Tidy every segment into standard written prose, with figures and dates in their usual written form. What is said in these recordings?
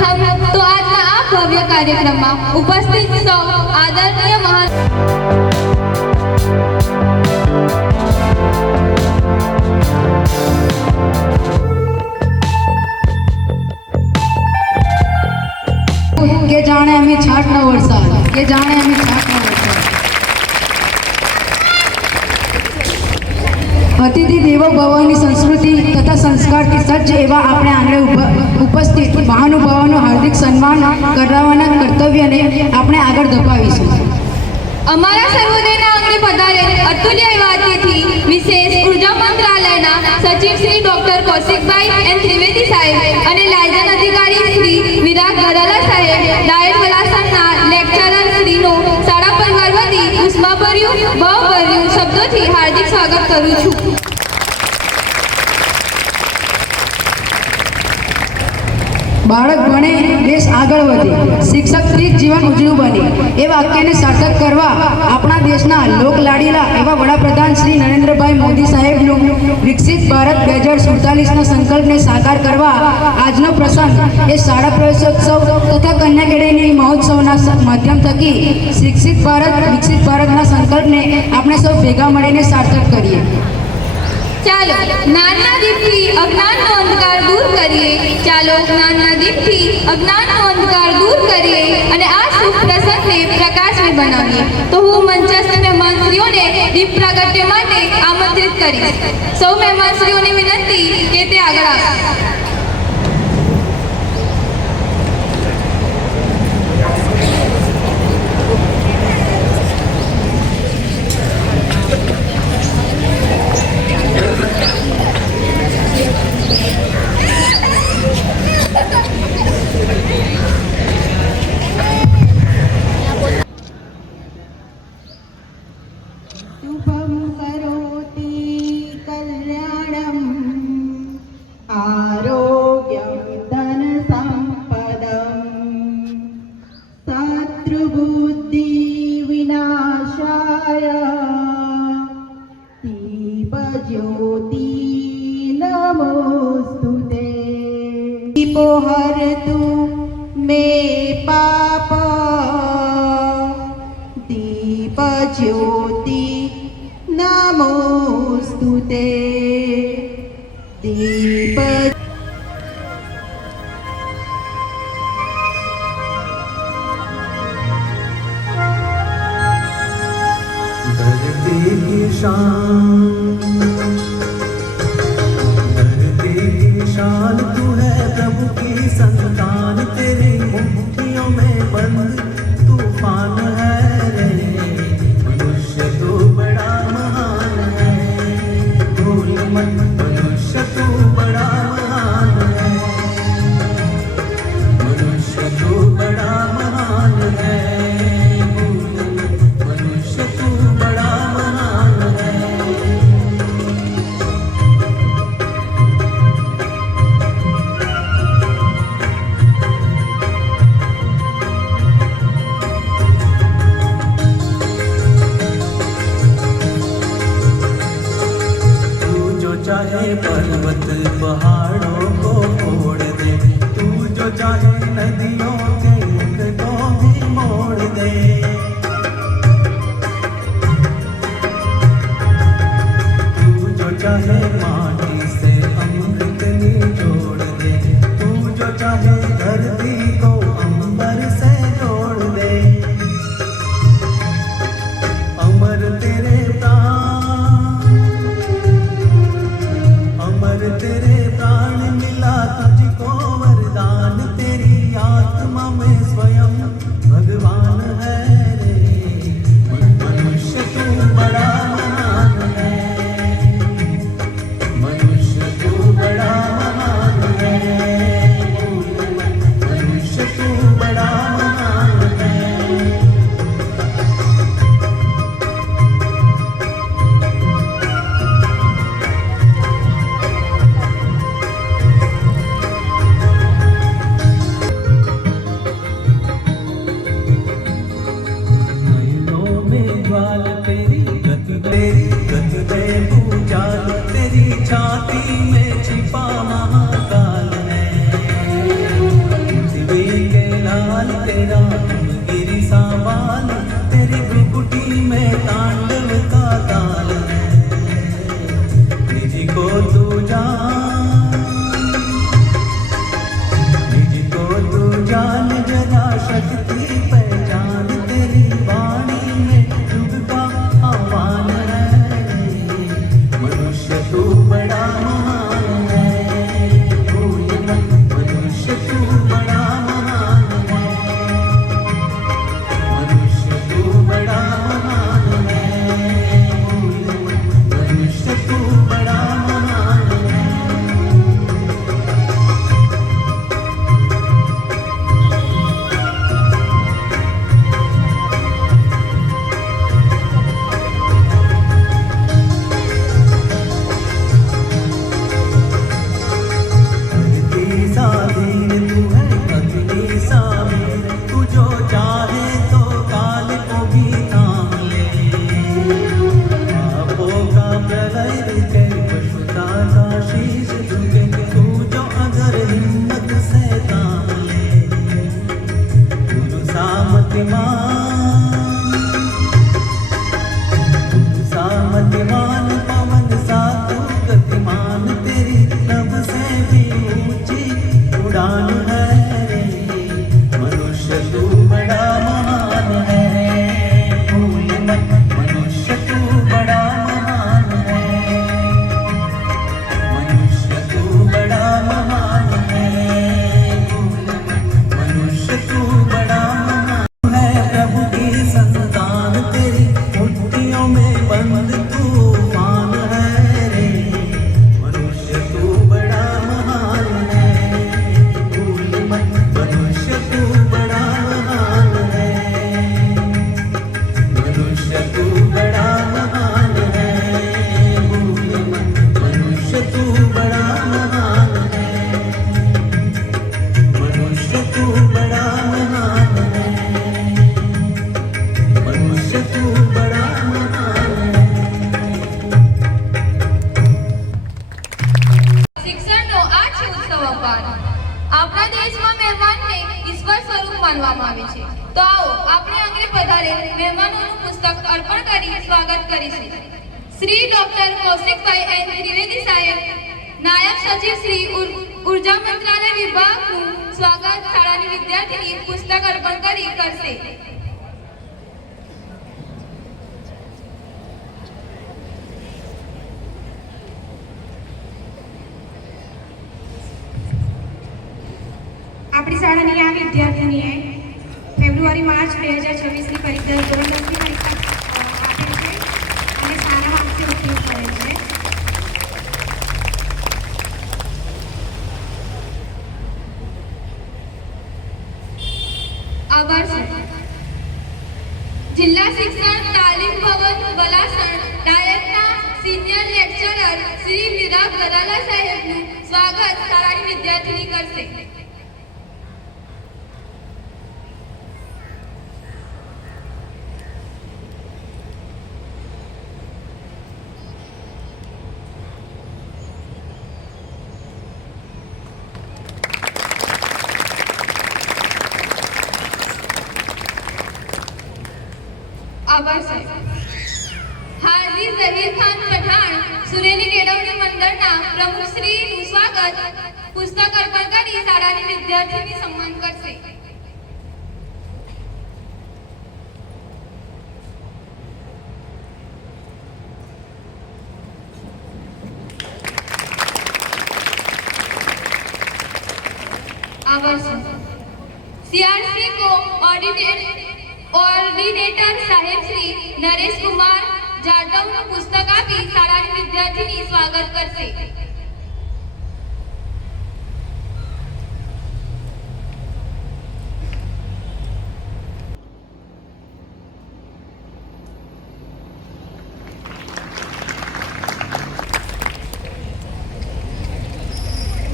પ્રથમ તો આજના આ ભવ્ય કાર્યક્રમમાં ઉપસ્થિત સૌ આદરણીય કે જાણે અમે છાટનો વરસાદ કે જાણે અમે છાટનો વરસાદ અતિથિ દેવો ભવની સંસ્કૃતિ તથા સંસ્કારથી સજ્જ એવા આપણે આંગણે ઉપસ્થિત મહાનુભાવોનું હાર્દિક સન્માન કરાવવાના કર્તવ્યને આપણે આગળ ધપાવીશું. અમારા સર્વોદયના અંગે પધારે અતુલ્ય એવા અતિથિ વિશેષ ઉર્જા મંત્રાલયના સચિવ શ્રી ડોક્ટર કૌશિકભાઈ એન ત્રિવેદી સાહેબ અને લાયસન્સ અધિકારી શ્રી વિરાગ ગરાલા સાહેબ ડાયટ વલાસનના લેક્ચરર શ્રીનો શાળા પરિવાર વતી ઉષ્માભર્યું ભાવભર્યું શબ્દોથી હાર્દિક સ્વાગત કરું છું. બાળક ભણે દેશ આગળ વધે, શિક્ષકથી જીવન ઉજળું બને એ વાક્યને સાર્થક કરવા આપણા દેશના લોકલાડીલા એવા વડાપ્રધાન શ્રી નરેન્દ્રભાઈ મોદી સાહેબનું વિકસિત ભારત 2047ના સંકલ્પને સાકાર કરવા આજનો પ્રસંગ એ શાળા પ્રવેશોત્સવ તથા કન્યા કેળવણી મહોત્સવના માધ્યમ થકી શિક્ષિત ભારત વિકસિત ભારતના સંકલ્પને આપણે સૌ ભેગા મળીને સાર્થક કરીએ. ચાલો જ્ઞાનના દીપથી અજ્ઞાનનો અંધકાર દૂર કરીએ. ચાલો જ્ઞાનના દીપથી અજ્ઞાનનો અંધકાર દૂર કરીએ અને આ શુભ પ્રસંગને પ્રકાશમય બનાવીએ. તો હું મંચસ્થ મહેમાનશ્રીઓને દીપ પ્રાગટ્ય માટે આમંત્રિત કરીશ. સૌ મહેમાનશ્રીઓને વિનંતી કે તે આગળ આવે. हरतु मे पाप दीप ज्योति नमोस्तुते दीप धरती की शान तू है प्रभु की संतान तेरी मुट्ठियों में बंद तूफान है रे मनुष्य तू बड़ा महान है भूल मत मनुष्य तू बड़ा महान है मनुष्य तू बड़ा महान है मनुष्य तू बड़ा महान है. चाहे पर्वत पहाड़ों को फोड़ दे तू जो चाहे नदियों के मुख को भी मोड़ दे तू जो चाहे माटी से अमृत निचोड़ दे तू जो चाहे धरती को अंबर से जोड़ दे अमर तेरे प्राण अमर तेरे प्राण तेरा गिरी सा बाल, तेरी भ्रुकुटी में तांडव का ताल है। निज को तू जान, निज को तू जान, जरा शक्ति पहचान, तेरी वाणी में युग का आह्वान है। मनुष्य तू बड़ा महान है, भूल मत, मनुष्य तू बड़ा महान है। मनुष्य तू बड़ा महान है, भूल मत, मनुष्य तू बड़ा महान है। अग्नि सा धीर तू है, अग्नि सा वीर, तू जो चाहे तो काल को भी थाम ले। पापों का प्रलय रुके, पशुता का शीश झुके, तू जो अगर हिम्मत से थाम ले। गुरु सामतिमान, गुरु सामतिमान, पवन सा तू गतिमान, तेरी नभ से भी ऊंची उड़ान है रे। मनुष्य तू बड़ा महान है, भूल मत, मनुष्य तू बड़ा महान है। मनुष्य तू बड़ा महान है, भूल मत, मनुष्य तू बड़ा महान है। प्रभु की संतान, तेरी मुट्ठियों में बंद तूफान है रे। मनुष्य तू बड़ा महान है, भूल मत, मनुष्य तू बड़ा महान है। मनुष्य तू बड़ा महान है, भूल मत, मनुष्य तू बड़ा महान है। मनुष्य तू बड़ा महान है, मनुष्य तू बड़ा महान है। શિક્ષણનો આ છે ઉત્સવ અપાર. આપણા દેશમાં મહેમાનને ઈશ્વર સ્વરૂપ માનવામાં આવે છે. તો આવો આપણે અંગે પધારેલ મહેમાનોનું પુસ્તક અર્પણ કરી સ્વાગત કરીશું. શ્રી ડોક્ટર કૌશિકભાઈ એન ત્રિવેદી સાહેબ, નાયબ સચિવ શ્રી ઉર્જા મંત્રાલય વિભાગનું સ્વાગત શાળાની વિદ્યાર્થીની પુસ્તક અર્પણ કરી કરશે. આપણી શાળાની આ વિદ્યાર્થીનીએ ફેબ્રુઆરી-માર્ચ 2026ની પરીક્ષા ધોરણ 10ની પરીક્ષા આપી છે અને સારા માર્ક્સથી ઉત્તીર્ણ થયેલ છે. આભાર સર. જિલ્લા શિક્ષણ તાલીમ ભવન બલાસણ નાયકના સિનિયર લેક્ચરર શ્રી વિરાગ ગરાલા સાહેબનું સ્વાગત શાળાની વિદ્યાર્થીની કરશે. આભાર સાહેબ. હાજી ઝહીર ખાન પઠાણ સુરેની કેળવણી મંડળના પ્રમુખ શ્રીનું સ્વાગત પુસ્તક અર્પણ કરી શાળાની વિદ્યાર્થીની સન્માન કરશે. आभार सर. सीआरसी को ઓર્ડિનેટર સાહેબ શ્રી નરેશ કુમાર જાટવનું પુસ્તક આપી શાળાની વિદ્યાર્થીની સ્વાગત કરશે.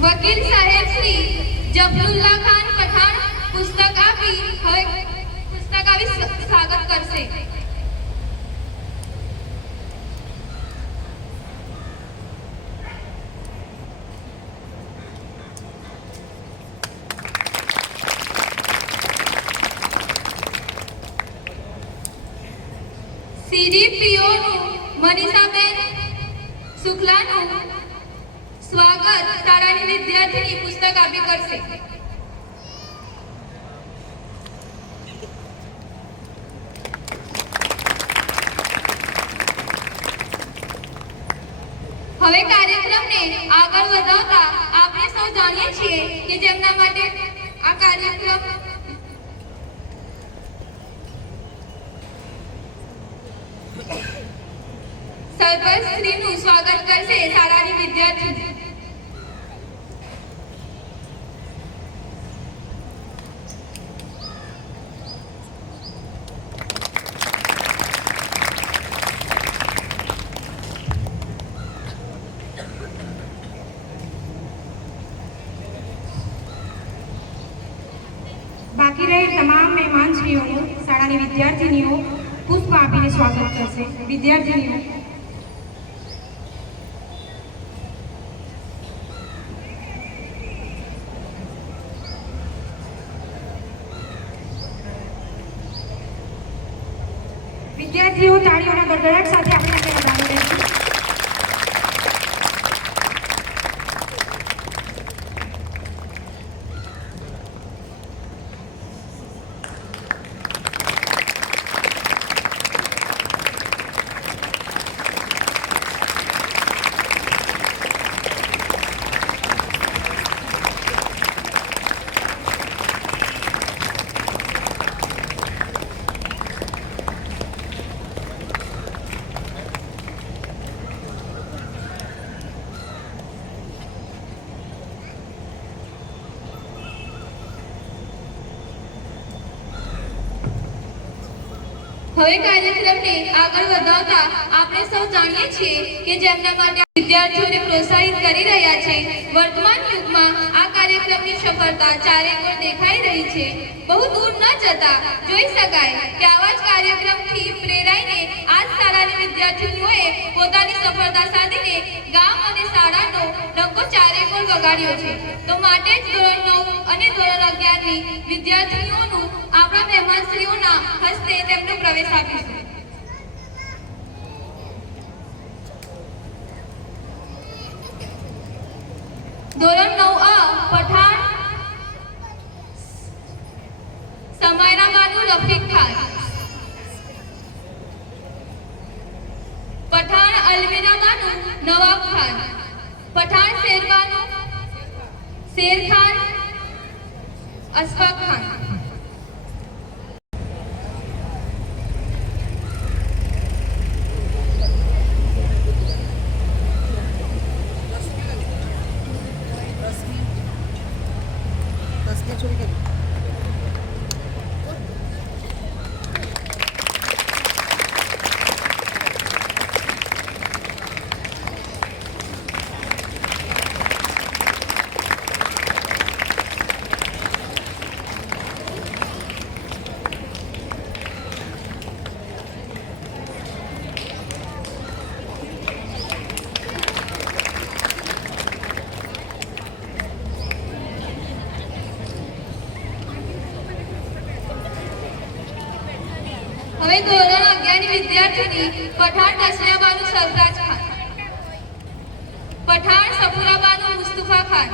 વકીલ સાહેબ શ્રી જફરુલ્લા ખાન પઠાણ પુસ્તક આપી સ્વાગત કરશે. સીડીપીઓનું મનીષાબેન શુક્લાનું સ્વાગત શાળાની વિદ્યાર્થીની પુસ્તક આપી કરશે. હવે કાર્યક્રમને આગળ વધારતા આપણે સૌ જાણીએ છીએ કે જેમના માટે આ કાર્યક્રમ સરપંચશ્રીનું સ્વાગત કરશે શાળાની વિદ્યાર્થી. બાકી રહેલ તમામ મહેમાનશ્રીઓનું શાળાની વિદ્યાર્થીનીઓ પુષ્પ આપીને સ્વાગત કરશે. વિદ્યાર્થીનીઓ તાળીઓના ગડગડાટ સાથે આપણે તેને વધાવી દઈશું. હવે કાર્યક્રમને આગળ વધારતા આપણે સૌ જાણીએ છીએ કે જેમના માટે વિદ્યાર્થીઓને પ્રોત્સાહિત કરી રહ્યા છે. વર્તમાન યુગમાં આ કાર્યક્રમની સફળતા ચારેકોર દેખાઈ રહી છે. બહુ દૂર ન જતા જોઈ શકાય કે આવા જ કાર્યક્રમથી પ્રેરાઈને આજ શાળાની વિદ્યાર્થીનીઓએ પોતાની સફળતા સાધીને ગામ અને શાળાનો ડંકો ચારેકોર વગાડ્યો છે. તો માટે જ ધોરણ 9 અને ધોરણ 11 ની વિદ્યાર્થીનીઓનું આપણા મહેમાનશ્રીઓના હસ્તે તેમનો પ્રવેશ આપીશું. ધોરણ 9A પઠાણ સમાયરા બાનુ રફીક ખાન, પઠાણ અલમીરા બાનુ નવાબ ખાન, પઠાણ શેરબાનુ શેર ખાન અશફાક ખાન. હવે ધોરણ 11 ની વિદ્યાર્થીની પઠાણ તસ્લિયાબાનુ સરતાજ ખાન, પઠાણ સફુરાબાનુ મુસ્તફા ખાન,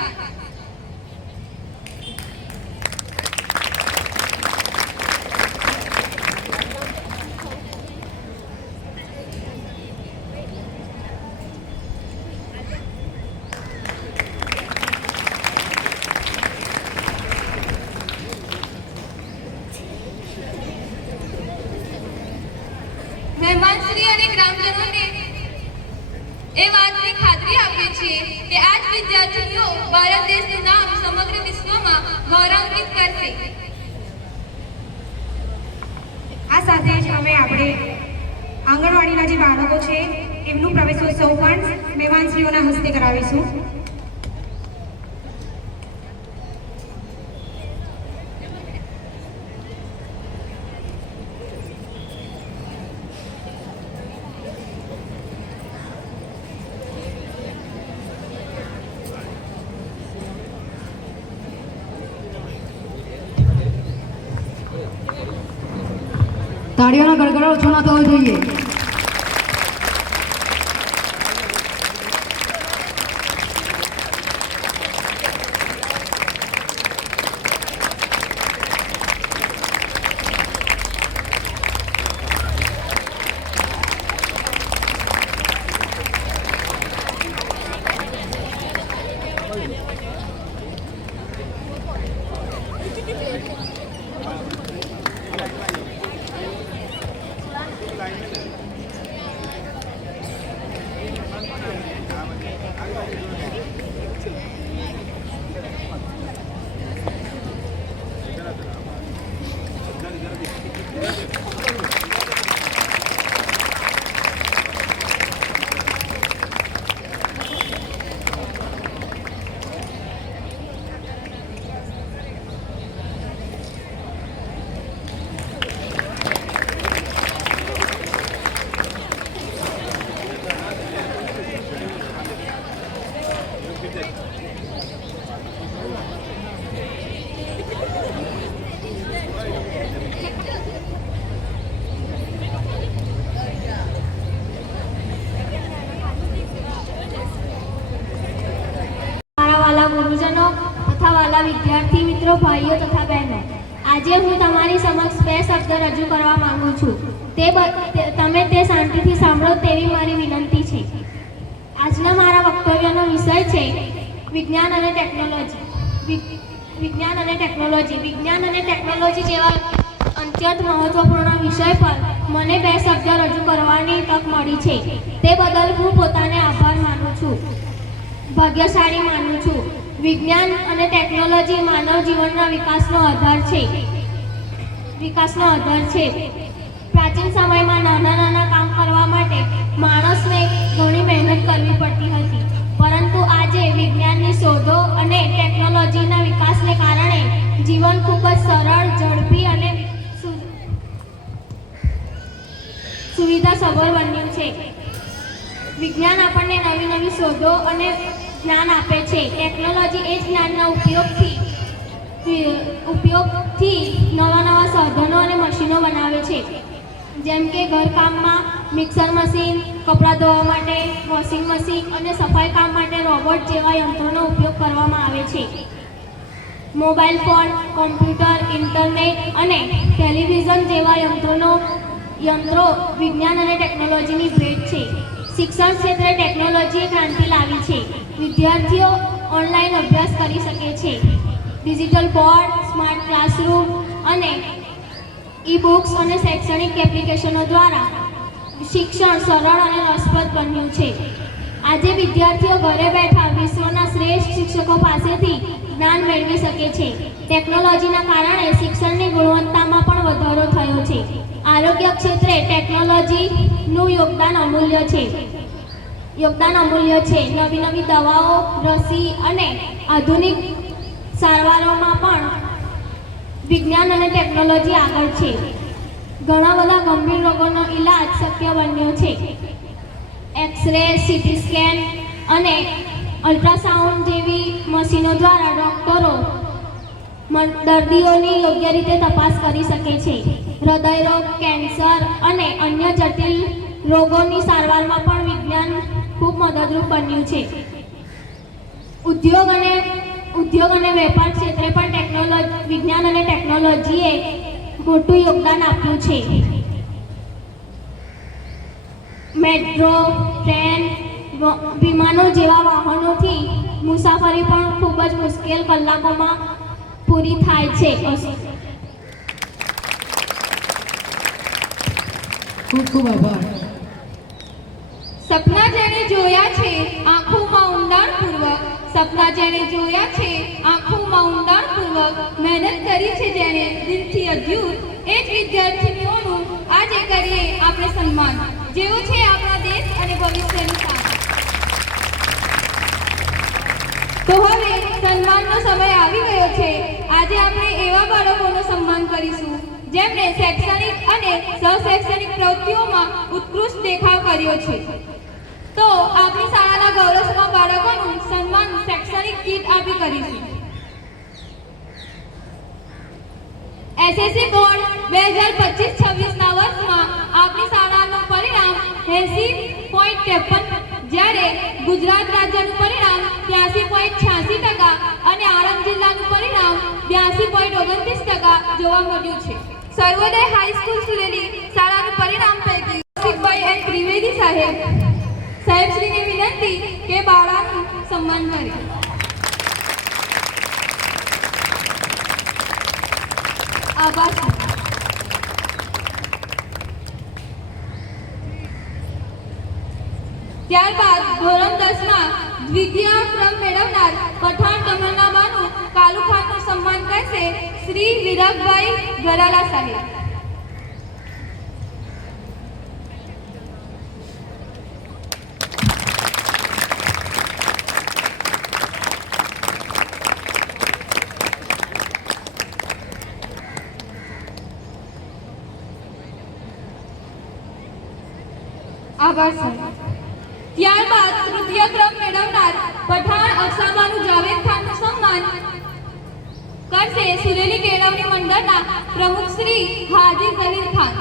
મહેમાનશ્રી અને ગ્રામજનોને એ વાતની ખાતરી આપીએ છીએ કે આ જ વિદ્યાર્થીઓ ભારત દેશનું નામ સમગ્ર વિશ્વમાં ગૌરવાન્વિત કરશે. આ સાથે જ હવે આપણે આંગણવાડીના જે બાળકો છે એમનું પ્રવેશોત્સવ પણ મહેમાનશ્રીઓના હસ્તે કરાવીશું. તાળીઓનો ગડગડાટ ઓછો ના થવો જોઈએ. વિદ્યાર્થી મિત્રો, ભાઈઓ તથા બહેનો, આજે હું તમારી સમક્ષ 2 શબ્દ રજૂ કરવા માંગુ છું. તમે તે શાંતિથી સાંભળો તેવી મારી વિનંતી છે. આજના મારા વક્તવ્યનો વિષય છે વિજ્ઞાન અને ટેકનોલોજી. વિજ્ઞાન અને ટેકનોલોજી જેવા અત્યંત મહત્વપૂર્ણ વિષય પર મને 2 શબ્દ રજૂ કરવાની તક મળી છે. તે બદલ હું પોતાને આભાર માનું છું, ભાગ્યશાળી માનું છું. વિજ્ઞાન અને ટેકનોલોજી માનવ જીવનના વિકાસનો આધાર છે. પ્રાચીન સમયમાં નાના કામ કરવા માટે માણસને ઘણી મહેનત કરવી પડતી હતી, પરંતુ આજે વિજ્ઞાનની શોધો અને ટેકનોલોજીના વિકાસને કારણે જીવન ખૂબ જ સરળ, ઝડપી અને સુવિધાસભર બન્યું છે. વિજ્ઞાન આપણને નવી શોધો અને જ્ઞાન આપે છે. ટેકનોલોજી એ જ્ઞાનના ઉપયોગથી નવા સાધનો અને મશીનો બનાવે છે. જેમ કે ઘરકામમાં મિક્સર મશીન, કપડાં ધોવા માટે વોશિંગ મશીન અને સફાઈ કામ માટે રોબોટ જેવા યંત્રોનો ઉપયોગ કરવામાં આવે છે. મોબાઈલ ફોન, કોમ્પ્યુટર, ઇન્ટરનેટ અને ટેલિવિઝન જેવા યંત્રો વિજ્ઞાન અને ટેકનોલોજીની ભેટ છે. શિક્ષણ ક્ષેત્રે ટેકનોલોજીએ ક્રાંતિ લાવી છે. વિદ્યાર્થીઓ ઓનલાઈન અભ્યાસ કરી શકે છે. ડિજિટલ બોર્ડ, સ્માર્ટ ક્લાસરૂમ અને ઈ-બુક્સ અને શૈક્ષણિક એપ્લિકેશનો દ્વારા શિક્ષણ સરળ અને રસપ્રદ બન્યું છે. આજે વિદ્યાર્થીઓ ઘરે બેઠા વિશ્વના શ્રેષ્ઠ શિક્ષકો પાસેથી જ્ઞાન મેળવી શકે છે. ટેકનોલોજીના કારણે શિક્ષણની ગુણવત્તામાં પણ વધારો થયો છે. આરોગ્ય ક્ષેત્રે ટેકનોલોજીનું યોગદાન અમૂલ્ય છે. નવી દવાઓ, રસી અને આધુનિક સારવારોમાં પણ વિજ્ઞાન અને ટેકનોલોજી આગળ છે. ઘણા બધા ગંભીર રોગોનો ઈલાજ શક્ય બન્યો છે. એક્સરે, સીટી સ્કેન અને અલ્ટ્રાસાઉન્ડ જેવી મશીનો દ્વારા ડોક્ટરો દર્દીઓની યોગ્ય રીતે તપાસ કરી શકે છે. હૃદયરોગ, કેન્સર અને અન્ય જટિલ રોગોની સારવારમાં પણ વિજ્ઞાન ખૂબ મદદરૂપ બન્યું છે. ઉદ્યોગ અને વેપાર ક્ષેત્રે પણ વિજ્ઞાન અને ટેકનોલોજીએ મોટું યોગદાન આપ્યું છે. મેટ્રો, ટ્રેન, વિમાનો જેવા વાહનોથી મુસાફરી પણ ખૂબ જ મુશ્કેલ કલાકોમાં પૂરી થાય છે. ખૂબ આભાર. સપના જેણે જોયા છે આંખોમાં ઊંડાણપૂર્વક, મહેનત કરી છે જેણે દિલથી અદ્ભુત, એ જ વિદ્યાર્થીનીઓનું આજે કરીએ આપણે સન્માન, જેઓ છે આપણા દેશ અને ભવિષ્યની શાન. તો હવે સન્માનનો સમય આવી ગયો છે. આજે આપણે એવા બાળકોનું સન્માન કરીશું જેમણે શૈક્ષણિક અને સહ-શૈક્ષણિક પ્રવૃત્તિઓમાં ઉત્કૃષ્ટ દેખાવ કર્યો છે. તો આપણી શાળાના ગૌરવસ્મા બાળકોનું સન્માન શૈક્ષણિક કીટ આપી કરીશું. એસએસસી બોર્ડ 2025-26ના વર્ષમાં આપણી શાળાનું પરિણામ 80.53, જ્યારે ગુજરાત રાજ્યનું પરિણામ 83.86% અને આણંદ જિલ્લાનું પરિણામ 82.29% જોવા મળ્યું છે. સર્વોદય હાઈસ્કૂલ સુરેલી શાળાનું પરિણામ પૈકી કૌશિકભાઈ એન ત્રિવેદી સાહેબશ્રીને વિનંતી કે બાળાનું સન્માન કરે. આભાર. ત્યારબાદ ધોરણ 10માં દ્વિતીય ક્રમ મેળવનાર પઠાણ તમન્ના બાનુ કાલુખાનનું સન્માન કરશે શ્રી વિરાગભાઈ ગરાલા સાહેબ. આભાર સર. ત્યારબાદ તૃતીય ક્રમ મેળવનાર પઠાણ અક્ષાબાનુ જાવેદ ખાનનું સન્માન કરશે સુરેલી કેળવણી મંડળના પ્રમુખ શ્રી હાજી ઝહીર ખાન.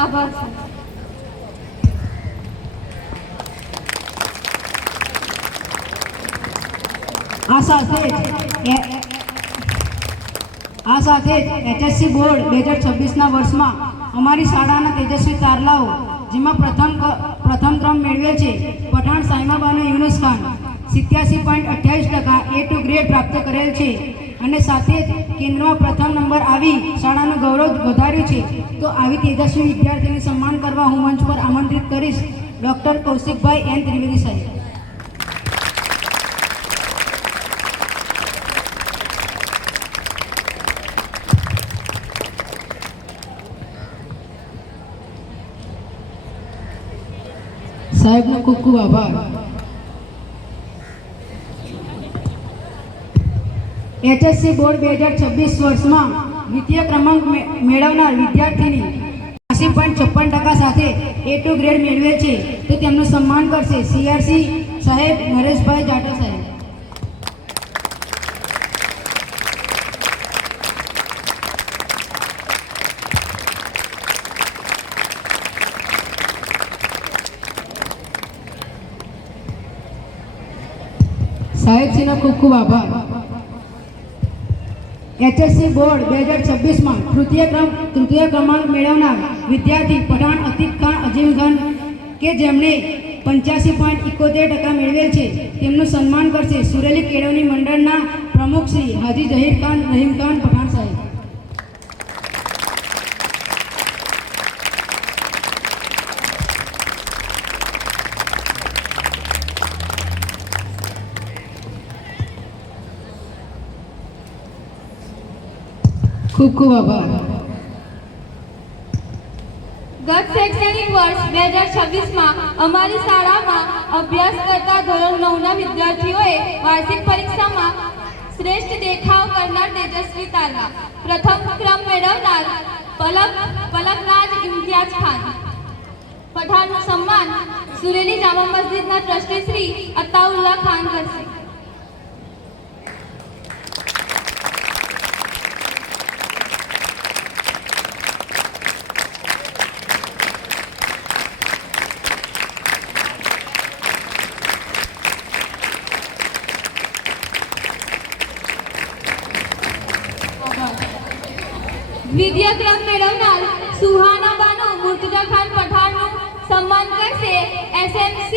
આભાર સાહેબ. આ સાથે જ HSC બોર્ડ 2026ના વર્ષમાં અમારી શાળાના તેજસ્વી તારલાઓ જેમાં પ્રથમ ક્રમ મેળવેલ છે પઠાણ સાયમાબાનુ યુનુસ ખાન 87.28% A2 ગ્રેડ પ્રાપ્ત કરેલ છે અને સાથે જ કેન્દ્રમાં પ્રથમ નંબર આવી શાળાનું ગૌરવ વધાર્યું છે. તો આવી તેજસ્વી વિદ્યાર્થીઓને સન્માન કરવા હું મંચ પર આમંત્રિત કરીશ ડૉક્ટર કૌશિકભાઈ N ત્રિવેદી સાહેબ. સાહેબનો ખૂબ ખૂબ આભાર. HSC બોર્ડ 2026 વર્ષમાં દ્વિતીય ક્રમાંક મેળવનાર વિદ્યાર્થીની 80.56% સાથે A2 ગ્રેડ મેળવે છે તો તેમનું સન્માન કરશે CRC સાહેબ નરેશભાઈ જાટો સાહેબ. સાહેબશ્રીનો ખૂબ ખૂબ આભાર. HSC બોર્ડ 2026માં તૃતીય ક્રમાંક મેળવનાર વિદ્યાર્થી પઠાણ અતીક ખાન અજીમ ખાન કે જેમણે 85.71% મેળવેલ છે તેમનું સન્માન કરશે સુરેલી કેળવણી મંડળના પ્રમુખ શ્રી હાજી જહીર ખાન રહીમ ખાન પઠાણ સાહેબ. ખૂબ ખૂબ આભાર. ગત શૈક્ષણિક વર્ષ 2026માં અમારી શાળામાં અભ્યાસ કરતા ધોરણ 9ના વિદ્યાર્થીઓએ વાર્ષિક પરીક્ષામાં શ્રેષ્ઠ દેખાવ કરનાર તેજસ્વી તારલા પ્રથમ ક્રમ મેળવનાર પલકરાજ ઇમ્તિયાઝ ખાન પઠાણનું સન્માન સુરેલી જામા મસ્જિદના ટ્રસ્ટી શ્રી અતાઉલ્લાહ ખાન કરશે. દ્વિતીય ક્રમ મેળવનાર સુહાના બાનુ મુર્તજા ખાન પઠાણનું સન્માન કરશે SMC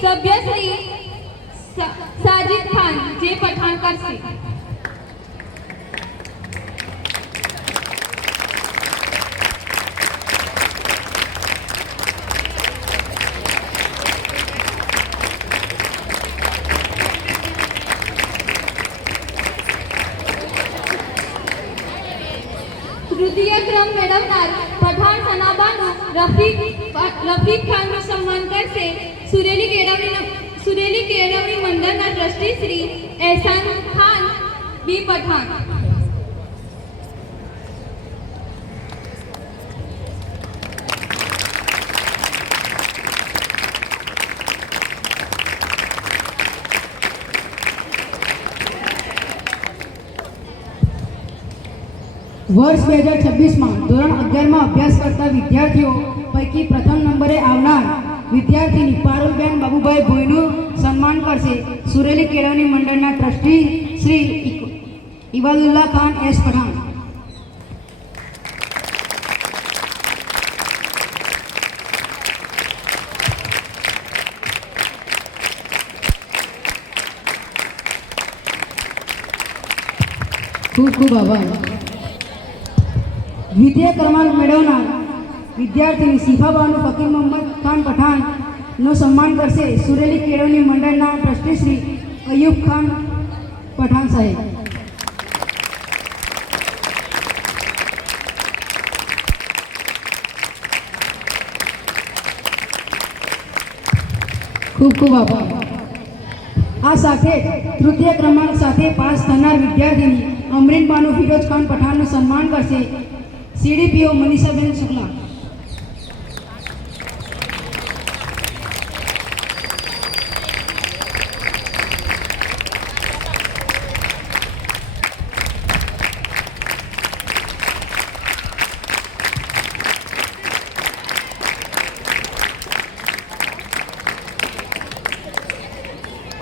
સભ્ય શ્રી સાજિદ ખાન જે પઠાણ કરશે. તૃતીય ક્રમ મેળવનાર પઠાણ સનાબાનું રફીક ખાનનું સન્માન કરશે સુરેલી કેળવણી મંડળના ટ્રસ્ટી શ્રી એહસાન ખાન બી પઠાણ. વર્ષ 2026માં ધોરણ 11માં અભ્યાસ કરતા વિદ્યાર્થીઓ પૈકી પ્રથમ નંબરે આવનાર વિદ્યાર્થીની પારુલબેન બાબુભાઈ ભોઈનું સન્માન કરશે સુરેલી કેળવણી મંડળના ટ્રસ્ટી શ્રી ઇબાદુલ્લાહ ખાન એસ પઠાણ. ખૂબ ખૂબ આભાર. દ્વિતીય ક્રમાંક મેળવનાર વિદ્યાર્થીની શિફાબાનુ ફકીર મોહમ્મદ ખાન પઠાણનું સન્માન કરશે સુરેલી કેળવણી મંડળના ટ્રસ્ટી શ્રી અયુબ ખાન પઠાણ સાહેબ. ખૂબ ખૂબ આભાર. આ સાથે તૃતીય ક્રમાંક સાથે પાસ થનાર વિદ્યાર્થીની અમરીન બાનુ ફિરોજ ખાન પઠાણનું સન્માન કરશે CDPO મનીષાબેન શુક્લા.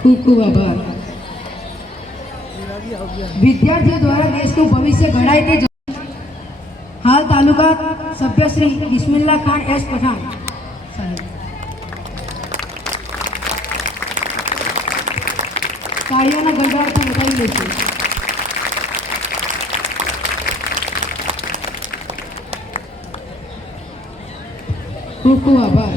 ખૂબ ખૂબ આભાર. વિદ્યાર્થીઓ દ્વારા દેશનું ભવિષ્ય ઘડાય તે હાલ તાલુકા સભ્ય શ્રી બિસ્મિલ્લા ખાન એસ પઠાણ સાહેબ. તાળીઓના ગડગડાટથી વધાવી લઈશું. ખૂબ ખૂબ આભાર.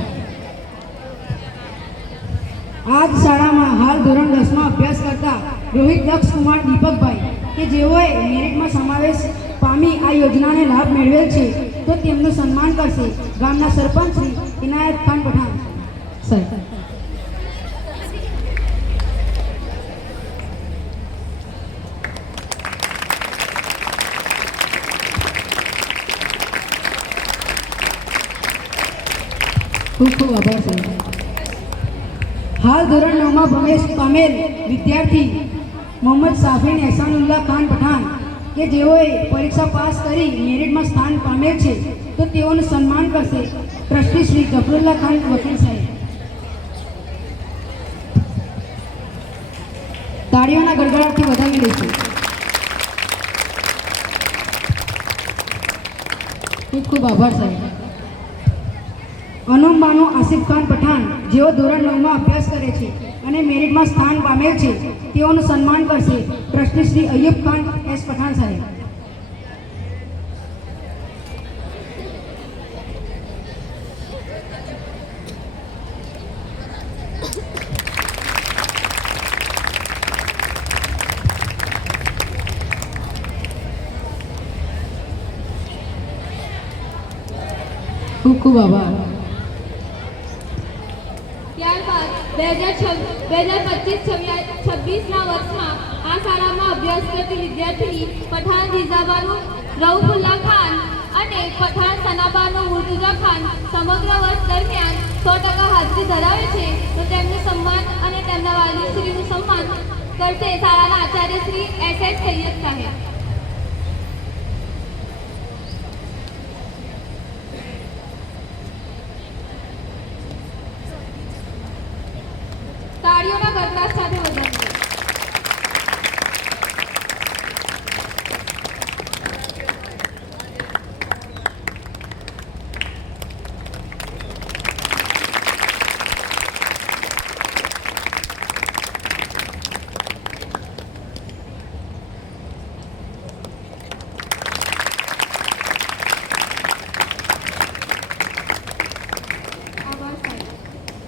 આ જ શાળામાં હાલ ધોરણ 10માં અભ્યાસ કરતા રોહિત દક્ષ કુમાર દીપકભાઈ કે જેઓએ મેરિટમાં સમાવેશ પામી આ યોજનાને લાભ મેળવેલ છે તો તેમનું સન્માન કરશે ગામના સરપંચ શ્રી ઇનાયત ખાન પઠાણ સાહેબ. ખૂબ ખૂબ આભાર સાહેબ. હાલ ધોરણ 9માં પ્રવેશ પામેલ વિદ્યાર્થી મોહમ્મદ સાફીન એહસાનુલ્લાહ ખાન પઠાણ કે જેઓએ પરીક્ષા પાસ કરી મેરિટમાં સ્થાન પામેલ છે તો તેઓનું સન્માન કરશે ટ્રસ્ટી શ્રી ગફરુલ્લા ખાન વકીલ સાહેબ. તાળીઓના ગડગડાટથી વધાવી લઈશું. ખૂબ ખૂબ આભાર સાહેબ. અનુમબાનો આસિફ ખાન પઠાણ જેઓ ધોરણ 9માં અભ્યાસ કરે છે અને મેરિટમાં સ્થાન પામેલ છે તેઓનું સન્માન કરશે ટ્રસ્ટી શ્રી અય્યુબ ખાન એસ પઠાણ સાહેબ. ખૂબ ખૂબ આભાર. ત્યારબાદ 2025-26ના વર્ષમાં આ શાળામાં અભ્યાસ કરતી વિદ્યાર્થીની પઠાણ રીઝાબાનુ રઉફુલ્લા ખાન અને પઠાણ સનાબાનુ મુર્તુઝા ખાન સમગ્ર વર્ષ દરમિયાન 100% હાજરી ધરાવે છે તો તેમનું સન્માન અને તેમના વાલીશ્રીનું સન્માન કરશે શાળાના આચાર્ય શ્રી SS સૈયદ સાહેબ. તાળીઓના ગડગડાટ સાથે વધાવીએ.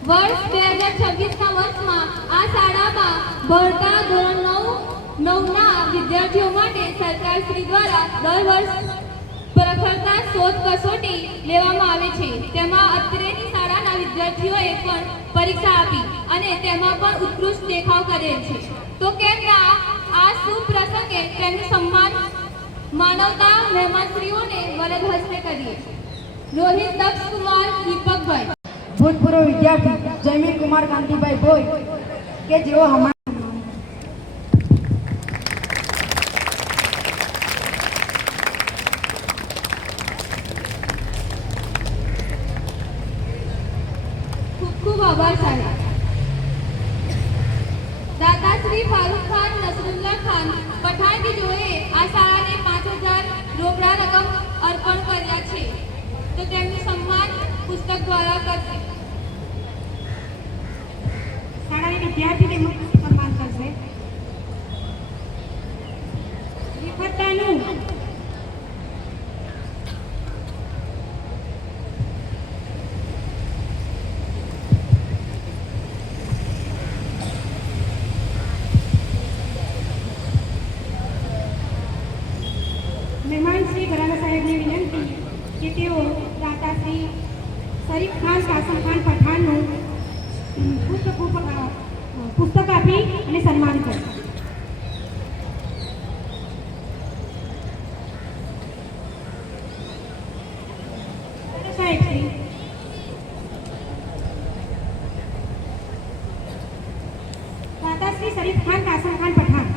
વર્ષ 2026ના વર્ષમાં આ શાળામાં ભણતા ધોરણ 9ના વિદ્યાર્થીઓ માટે સરકારશ્રી દ્વારા દર વર્ષ પ્રખરતા શોધ કસોટી લેવામાં આવે છે. તેમાં અત્રેની શાળાના વિદ્યાર્થીઓએ પણ પરીક્ષા આપી અને તેમાં પણ ઉત્કૃષ્ટ દેખાવ કરેલ છે. તો કેમ ના આ શુભ પ્રસંગે તેમનું સન્માન માનવતા મહેમાનશ્રીઓને વરદ હસ્તે કરીએ. રોહિત દક્ષ કુમાર દીપકભાઈ ભૂતપૂર્વ વિદ્યાર્થી જયમીન કુમાર કાંતિભાઈ ભોઈ કે જેઓ હમણાં ખૂબ ખૂબ આભાર સાહેબ. દાદાશ્રી ફારૂક ખાન નસરુલ્લા ખાન પઠાણ કે જેઓએ આ શાળાને 5000 રોકડા રકમ અર્પણ કર્યા છે તો તેમનું સન્માન પુસ્તક દ્વારા કરશે. શાળાની વિદ્યાર્થીને સન્માન કરશે. વિપત્તાનું મહેમાન શ્રી ઘરાણા સાહેબને વિનંતી કે તેઓ દાતાશ્રી શરીફ ખાન કાસમ ખાન પઠાણનું પુસ્તક આપી અને સન્માન કરશે. સાહેબ શ્રી દાતાશ્રી શરીફ ખાન કાસમ ખાન પઠાણ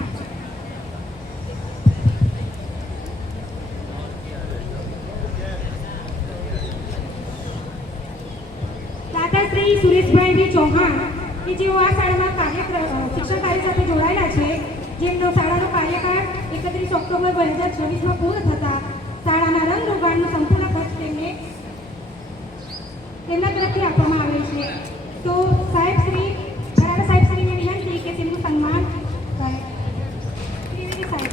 श्री सुरेशभाई भी चौहान कि કે જેઓ આ શાળામાં શિક્ષણ કાર્ય સાથે જોડાયેલા છે, જેમનો શાળાનો કાર્યકાળ 31 ઓક્ટોબર 2026માં પૂર્ણ થતા શાળાના રંગ રોગાણનો સંપૂર્ણ ખર્ચ તેમના તરફથી આપવામાં આવેલ છે. તો ભરાડા સાહેબશ્રીને વિનંતી કે તેમનું સન્માન કરે. ત્રિવેદી સાહેબ.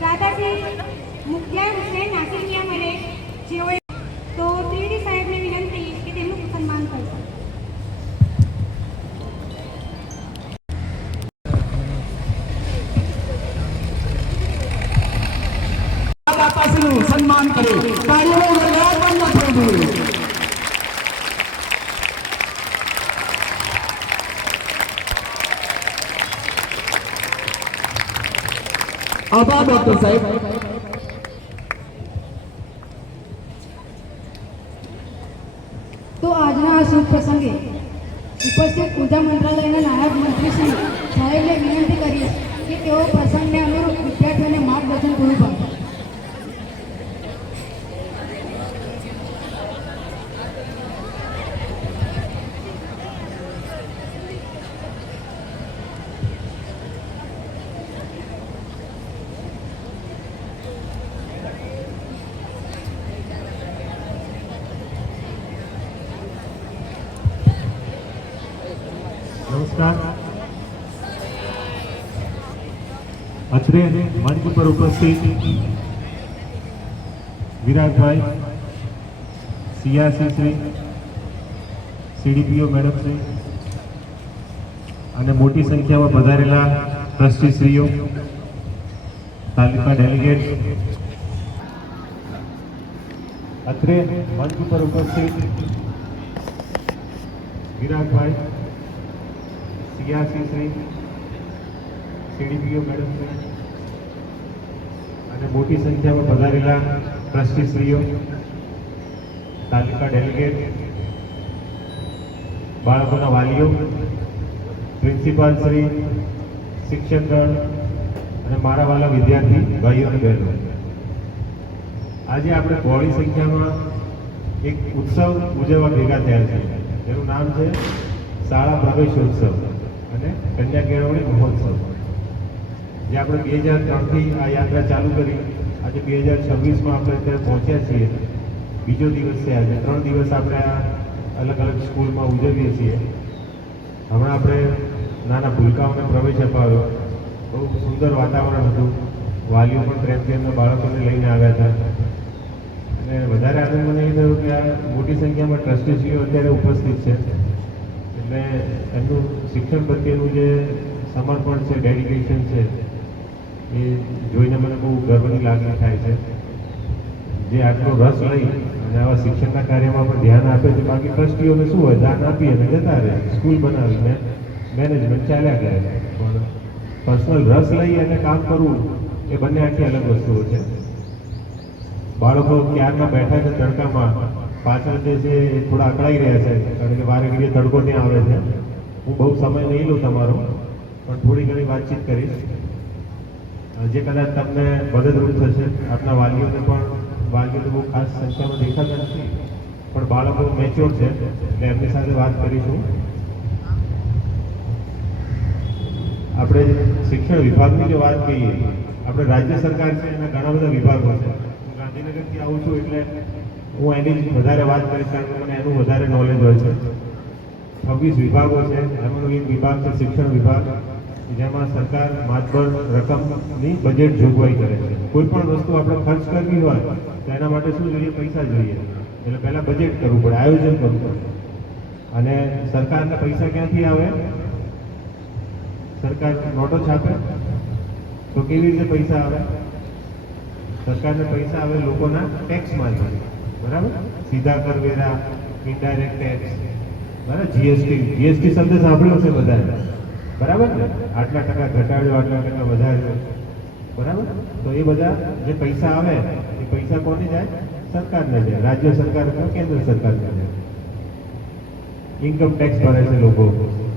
દાદાશ્રી મુખ્યાર હુસૈન નાસિર મિયા મને જેઓએ તો ત્રિવેદી સાહેબને વિનંતી કે તેમનું સન્માન કરશે. દાતાશ્રીનું સન્માન કરે. તાળીઓનો ગણગડાટ બંધ ન થવો જોઈએ. આભાર ડોક્ટર સાહેબ. તો આજના આ શુભ પ્રસંગે ઉપસ્થિત ઉર્જા મંત્રાલયના નાયબ મંત્રી શ્રી સાહેબને વિનંતી કરીએ કે તેઓ પ્રસંગને અનુરૂપ વિદ્યાર્થીઓને માર્ગદર્શન પૂરું પાડે. નમસ્કાર. અત્રે મંચ પર ઉપસ્થિત વિરાટભાઈ, સિયાસી શ્રી, સીડીપીઓ મેડમ શ્રી અને મોટી સંખ્યામાં પધારેલા ટ્રસ્ટીશ્રીઓ, તાલુકા ડેલિગેટ, અત્રે મંચ પર ઉપસ્થિત વિરાટભાઈ, સિયાસી શ્રી, સીડીપીઓ મેડમ શ્રી અને મોટી સંખ્યામાં પધારેલા ટ્રસ્ટીશ્રીઓ, તાલુકા ડેલિગેટ, બાળકોના વાલીઓ, પ્રિન્સિપાલ શ્રી, શિક્ષકગણ અને મારા વાલા વિદ્યાર્થી ભાઈઓ અને બહેનો, આજે આપણે બહોળી સંખ્યામાં એક ઉત્સવ ઉજવવા ભેગા થયા છે. જેનું નામ છે શાળા પ્રવેશોત્સવ અને કન્યા કેળવણી મહોત્સવ. જે આપણે 2003થી આ યાત્રા ચાલુ કરી, આજે 2026માં આપણે અત્યારે પહોંચ્યા છીએ. બીજો દિવસ છે આજે. 3 દિવસ આપણે આ અલગ અલગ સ્કૂલમાં ઉજવીએ છીએ. હમણાં આપણે નાના ભૂલકાઓને પ્રવેશ અપાવ્યો. બહુ સુંદર વાતાવરણ હતું. વાલીઓ પણ પ્રેમથી એમના બાળકોને લઈને આવ્યા હતા. અને વધારે આનંદ મને એ થયો કે આ મોટી સંખ્યામાં ટ્રસ્ટીશ્રીઓ અત્યારે ઉપસ્થિત છે. એટલે એમનું શિક્ષણ પ્રત્યેનું જે સમર્પણ છે, ડેડિકેશન છે, એ જોઈને મને બહુ ગર્વની લાગણી થાય છે. જે આટલો રસ લઈ અને આવા શિક્ષણના કાર્યમાં પણ ધ્યાન આપે છે. બાકી ટ્રસ્ટીઓને શું હોય, દાન આપીએ અને જતા રહે, સ્કૂલ બનાવીને મેનેજમેન્ટ ચાલ્યા કરે. પણ પર્સનલ રસ લઈ અને કામ કરવું એ બંને આખી અલગ વસ્તુઓ છે. બાળકો ક્યારના બેઠા છે તડકામાં, પાછળ જે છે એ થોડા અકળાઈ રહ્યા છે, કારણ કે વારે ઘડીએ તડકો ત્યાં આવે છે. હું બહુ સમય નહીં લઉં તમારો, પણ થોડી ઘણી વાતચીત કરીશ જે કદાચ તમને મદદરૂપ થશે. આપના વાલીઓને પણ, વાલીઓ તો બહુ ખાસ સંખ્યામાં દેખાતા નથી, પણ બાળકો મેચ્યોર છે એટલે એમની સાથે વાત કરીશું. આપણે શિક્ષણ વિભાગની જો વાત કહીએ, આપણે રાજ્ય સરકાર છે એના ઘણા બધા વિભાગો છે. હું ગાંધીનગરથી આવું છું એટલે હું એની જ વધારે વાત કરીશ, કારણ કે મને એનું વધારે નોલેજ હોય છે. 26 વિભાગો છે, એમાંનો એક વિભાગ છે શિક્ષણ વિભાગ, જેમાં સરકાર માતબર રકમની બજેટ જોગવાઈ કરે છે. કોઈ પણ વસ્તુ આપણે ખર્ચ કરવી હોય તો એના માટે શું જોઈએ? પૈસા જોઈએ. એટલે પહેલાં બજેટ કરવું પડે, આયોજન કરવું પડે. અને સરકારને પૈસા ક્યાંથી આવે? સરકાર નોટો છાપે તો કેવી રીતે પૈસા આવે? સરકારને પૈસા આવે લોકોના ટેક્સમાંથી, બરાબર? સીધા કરવેરા, ઇનડાયરેક્ટ ટેક્સ, બરાબર? જીએસટી શબ્દ સાંભળ્યો છે બધાએ, બરાબર ને? આટલા ટકા ઘટાડ્યો, આટલા ટકા વધાર્યો, બરાબર? તો એ બધા જે પૈસા આવે એ પૈસા કોને જાય? સરકારને જાય. રાજ્ય સરકાર અથવા કેન્દ્ર સરકારને જાય. ઇન્કમ ટેક્સ ભરે છે લોકો.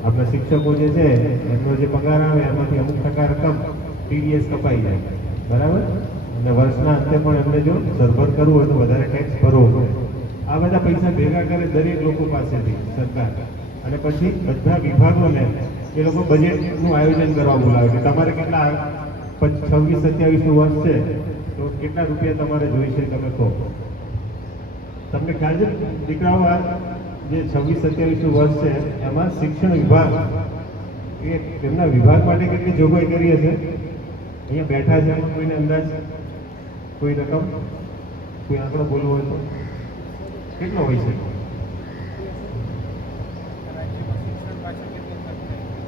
આપણા શિક્ષકો જે છે એમનો જે પગાર આવે એમાંથી અમુક ટકા રકમ TDS કપાઈ જાય, બરાબર. અને વર્ષના અંતે પણ એમને જો સરભર કરવું હોય તો વધારે ટેક્સ ભરવો પડે. આ બધા પૈસા ભેગા કરે દરેક લોકો પાસેથી સરકાર, અને પછી બધા વિભાગોને એ લોકો બજેટનું આયોજન કરવા બોલાવે કે તમારે કેટલા 26-27નું વર્ષ છે તો કેટલા રૂપિયા તમારે જોઈશે તમે કહો. તમને ખ્યાલ છે દીકરાઓ, આ જે 26-27નું વર્ષ છે એમાં શિક્ષણ વિભાગ એમના વિભાગ માટે કેટલી જોગવાઈ કરી હશે? અહીંયા બેઠા છે કોઈને અંદાજ, કોઈ રકમ, કોઈ આંકડો બોલવો હોય તો કેટલો હોય છે?